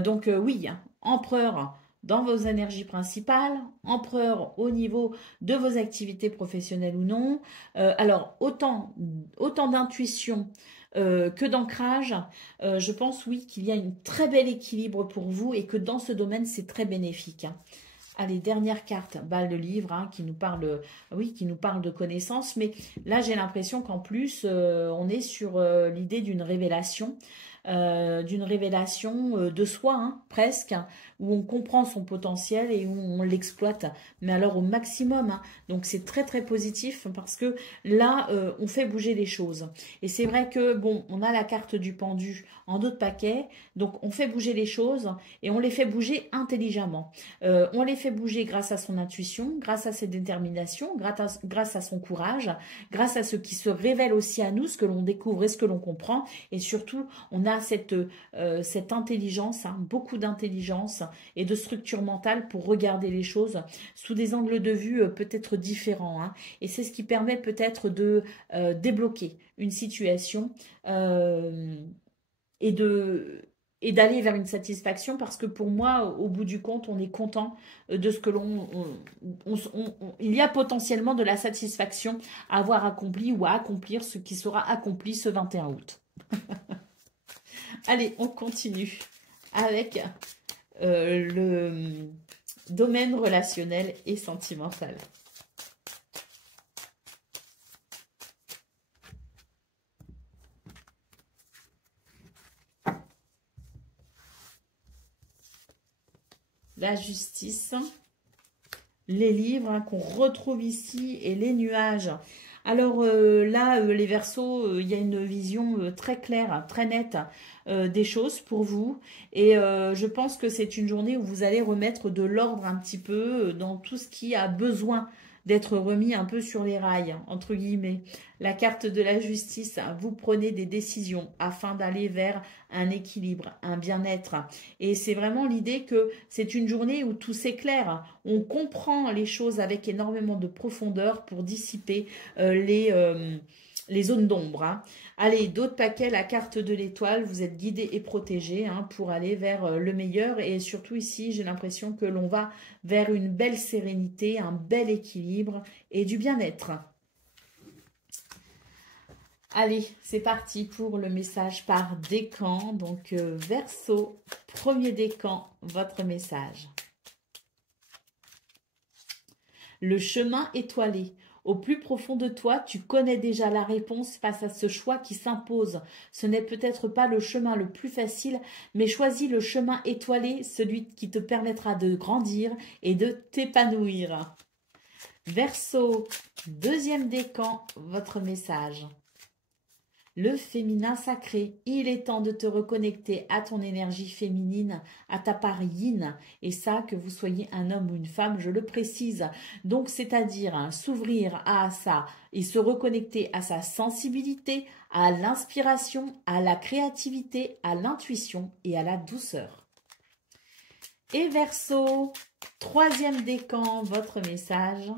Donc, oui, empereur dans vos énergies principales, empereur au niveau de vos activités professionnelles ou non. Alors, autant d'intuition que d'ancrage, je pense, oui, qu'il y a un très bel équilibre pour vous et que dans ce domaine, c'est très bénéfique. Hein. Allez, dernière carte, balle de livre, hein, qui nous parle, oui, qui nous parle de connaissances. Mais là, j'ai l'impression qu'en plus, on est sur l'idée d'une révélation de soi, hein, presque, où on comprend son potentiel et où on l'exploite, mais alors au maximum. Hein. Donc, c'est très, très positif parce que là, on fait bouger les choses. Et c'est vrai que, bon, on a la carte du pendu en d'autres paquets, donc on fait bouger les choses et on les fait bouger intelligemment. On les fait bouger grâce à son intuition, grâce à ses déterminations, grâce à son courage, grâce à ce qui se révèle aussi à nous, ce que l'on découvre et ce que l'on comprend. Et surtout, on a a cette intelligence, hein, beaucoup d'intelligence et de structure mentale pour regarder les choses sous des angles de vue peut-être différents. Hein. Et c'est ce qui permet peut-être de débloquer une situation et d'aller vers une satisfaction parce que pour moi, au bout du compte, on est content de ce que il y a potentiellement de la satisfaction à avoir accompli ou à accomplir ce qui sera accompli ce 21 août. Allez, on continue avec le domaine relationnel et sentimental. La justice, les livres hein, qu'on retrouve ici et les nuages. Alors là, les Verseaux, il y a une vision très claire, très nette des choses pour vous. Et je pense que c'est une journée où vous allez remettre de l'ordre un petit peu dans tout ce qui a besoin d'être remis un peu sur les rails, entre guillemets. La carte de la justice, vous prenez des décisions afin d'aller vers un équilibre, un bien-être. Et c'est vraiment l'idée que c'est une journée où tout s'éclaire. On comprend les choses avec énormément de profondeur pour dissiper les zones d'ombre. Hein. Allez, d'autres paquets, la carte de l'étoile, vous êtes guidé et protégé hein, pour aller vers le meilleur. Et surtout ici, j'ai l'impression que l'on va vers une belle sérénité, un bel équilibre et du bien-être. Allez, c'est parti pour le message par décan. Donc, Verseau, premier décan, votre message. Le chemin étoilé. Au plus profond de toi, tu connais déjà la réponse face à ce choix qui s'impose. Ce n'est peut-être pas le chemin le plus facile, mais choisis le chemin étoilé, celui qui te permettra de grandir et de t'épanouir. Verseau, deuxième décan, votre message. Le féminin sacré, il est temps de te reconnecter à ton énergie féminine, à ta part yin. Et ça, que vous soyez un homme ou une femme, je le précise. Donc, c'est-à-dire hein, s'ouvrir à ça et se reconnecter à sa sensibilité, à l'inspiration, à la créativité, à l'intuition et à la douceur. Et Verseau, troisième décan, votre message.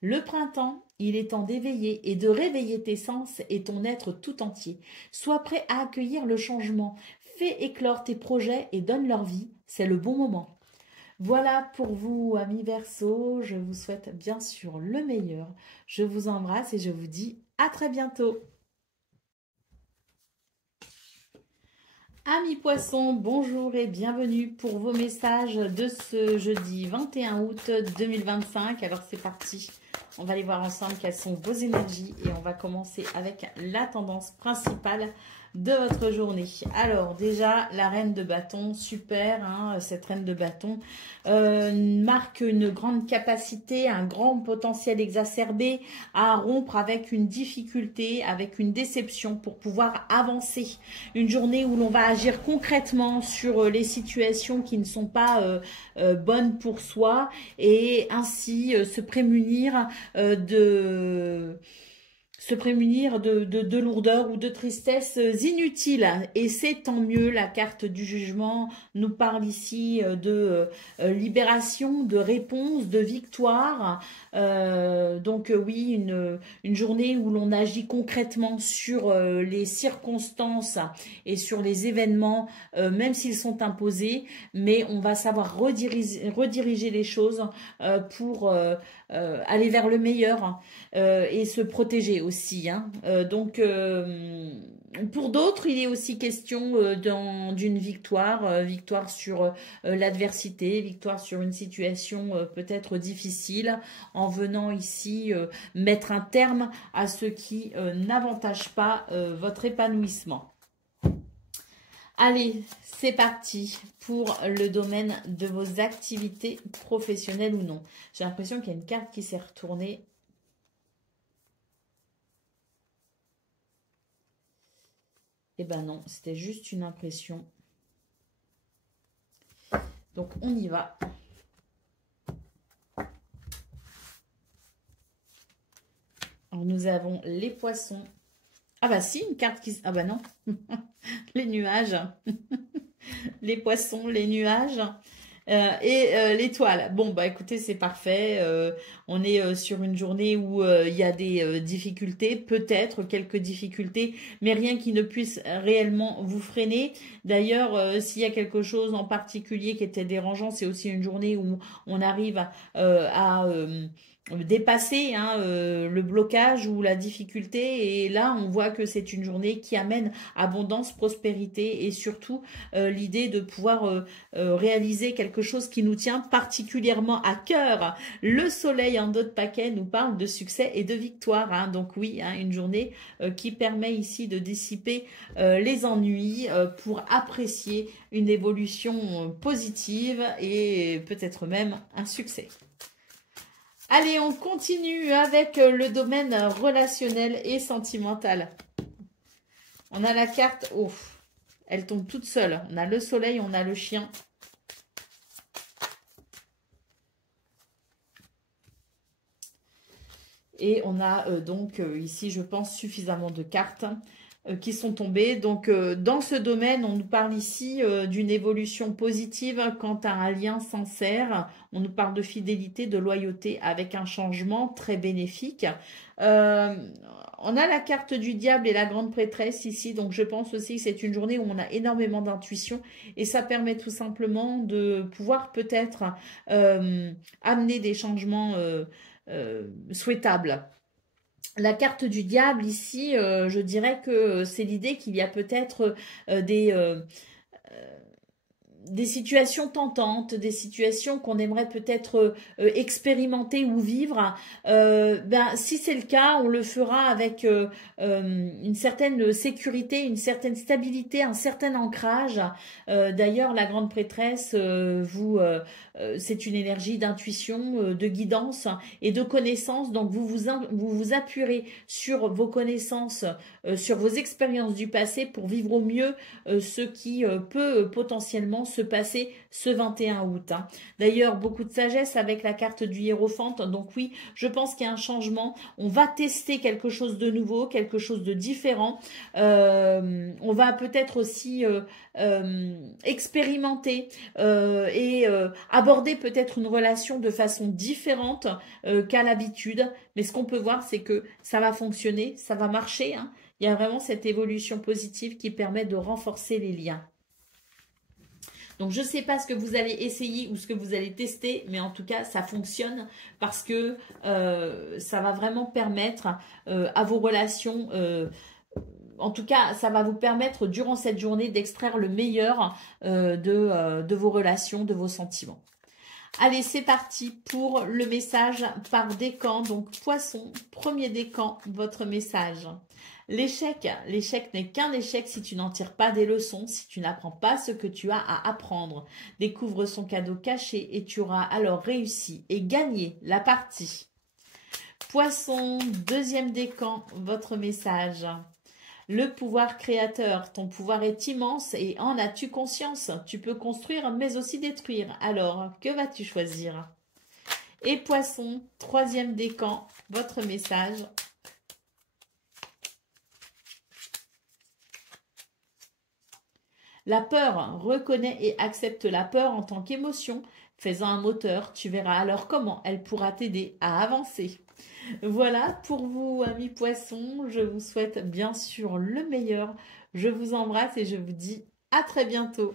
Le printemps, il est temps d'éveiller et de réveiller tes sens et ton être tout entier. Sois prêt à accueillir le changement. Fais éclore tes projets et donne leur vie. C'est le bon moment. Voilà pour vous, amis Verseaux. Je vous souhaite bien sûr le meilleur. Je vous embrasse et je vous dis à très bientôt. Amis Poissons, bonjour et bienvenue pour vos messages de ce jeudi 21 août 2025. Alors c'est parti, on va aller voir ensemble quelles sont vos énergies et on va commencer avec la tendance principale de votre journée. Alors déjà, la reine de bâton, super, hein, cette reine de bâton marque une grande capacité, un grand potentiel exacerbé à rompre avec une difficulté, avec une déception pour pouvoir avancer. Une journée où l'on va agir concrètement sur les situations qui ne sont pas bonnes pour soi et ainsi se prémunir de lourdeur ou de tristesse inutiles. Et c'est tant mieux, la carte du jugement nous parle ici de libération, de réponse, de victoire. Donc oui, une journée où l'on agit concrètement sur les circonstances et sur les événements, même s'ils sont imposés, mais on va savoir rediriger les choses pour aller vers le meilleur et se protéger aussi. Hein. Donc, pour d'autres, il est aussi question d'une victoire, victoire sur l'adversité, victoire sur une situation peut-être difficile, en venant ici mettre un terme à ce qui n'avantage pas votre épanouissement. Allez, c'est parti pour le domaine de vos activités professionnelles ou non. J'ai l'impression qu'il y a une carte qui s'est retournée. Eh ben non, c'était juste une impression. Donc, on y va. Alors, nous avons les poissons. Ah bah si, une carte qui... Ah bah non. Les nuages. Les poissons, les nuages. L'étoile. Bon, bah écoutez, c'est parfait. On est sur une journée où il y a des difficultés, peut-être quelques difficultés, mais rien qui ne puisse réellement vous freiner. D'ailleurs, s'il y a quelque chose en particulier qui était dérangeant, c'est aussi une journée où on arrive à dépasser le blocage ou la difficulté. Et là, on voit que c'est une journée qui amène abondance, prospérité et surtout l'idée de pouvoir réaliser quelque chose qui nous tient particulièrement à cœur. Le soleil en dos de paquet nous parle de succès et de victoire. Donc oui, une journée qui permet ici de dissiper les ennuis pour apprécier une évolution positive et peut-être même un succès. Allez, on continue avec le domaine relationnel et sentimental. On a la carte, oh, elle tombe toute seule. On a le soleil, on a le chien. Et on a donc ici, je pense, suffisamment de cartes qui sont tombées. Donc, dans ce domaine, on nous parle ici d'une évolution positive quant à un lien sincère. On nous parle de fidélité, de loyauté avec un changement très bénéfique. On a la carte du diable et la grande prêtresse ici. Donc, je pense aussi que c'est une journée où on a énormément d'intuition. Et ça permet tout simplement de pouvoir peut-être amener des changements souhaitables. La carte du diable ici, je dirais que c'est l'idée qu'il y a peut-être des situations tentantes, des situations qu'on aimerait peut-être expérimenter ou vivre. Si c'est le cas, on le fera avec une certaine sécurité, une certaine stabilité, un certain ancrage. D'ailleurs, la grande prêtresse, c'est une énergie d'intuition, de guidance et de connaissance. Donc, vous vous appuierez sur vos connaissances, sur vos expériences du passé pour vivre au mieux ce qui peut potentiellement se passer ce 21 août. D'ailleurs, beaucoup de sagesse avec la carte du hiérophante. Donc oui, je pense qu'il y a un changement. On va tester quelque chose de nouveau, quelque chose de différent. On va peut-être aussi expérimenter et aborder peut-être une relation de façon différente qu'à l'habitude. Mais ce qu'on peut voir, c'est que ça va fonctionner, ça va marcher. Il y a vraiment cette évolution positive qui permet de renforcer les liens. Donc, je ne sais pas ce que vous allez essayer ou ce que vous allez tester, mais en tout cas, ça fonctionne parce que ça va vraiment permettre à vos relations, en tout cas, ça va vous permettre durant cette journée d'extraire le meilleur de vos relations, de vos sentiments. Allez, c'est parti pour le message par décan. Donc, poisson, premier décan, votre message. L'échec n'est qu'un échec si tu n'en tires pas des leçons, si tu n'apprends pas ce que tu as à apprendre. Découvre son cadeau caché et tu auras alors réussi et gagné la partie. Poisson, deuxième décan, votre message. Le pouvoir créateur, ton pouvoir est immense et en as-tu conscience? Tu peux construire mais aussi détruire. Alors, que vas-tu choisir? Et poisson, troisième décan, votre message. La peur, reconnais et accepte la peur en tant qu'émotion. Fais-en un moteur, tu verras alors comment elle pourra t'aider à avancer. Voilà pour vous, amis poissons. Je vous souhaite bien sûr le meilleur. Je vous embrasse et je vous dis à très bientôt.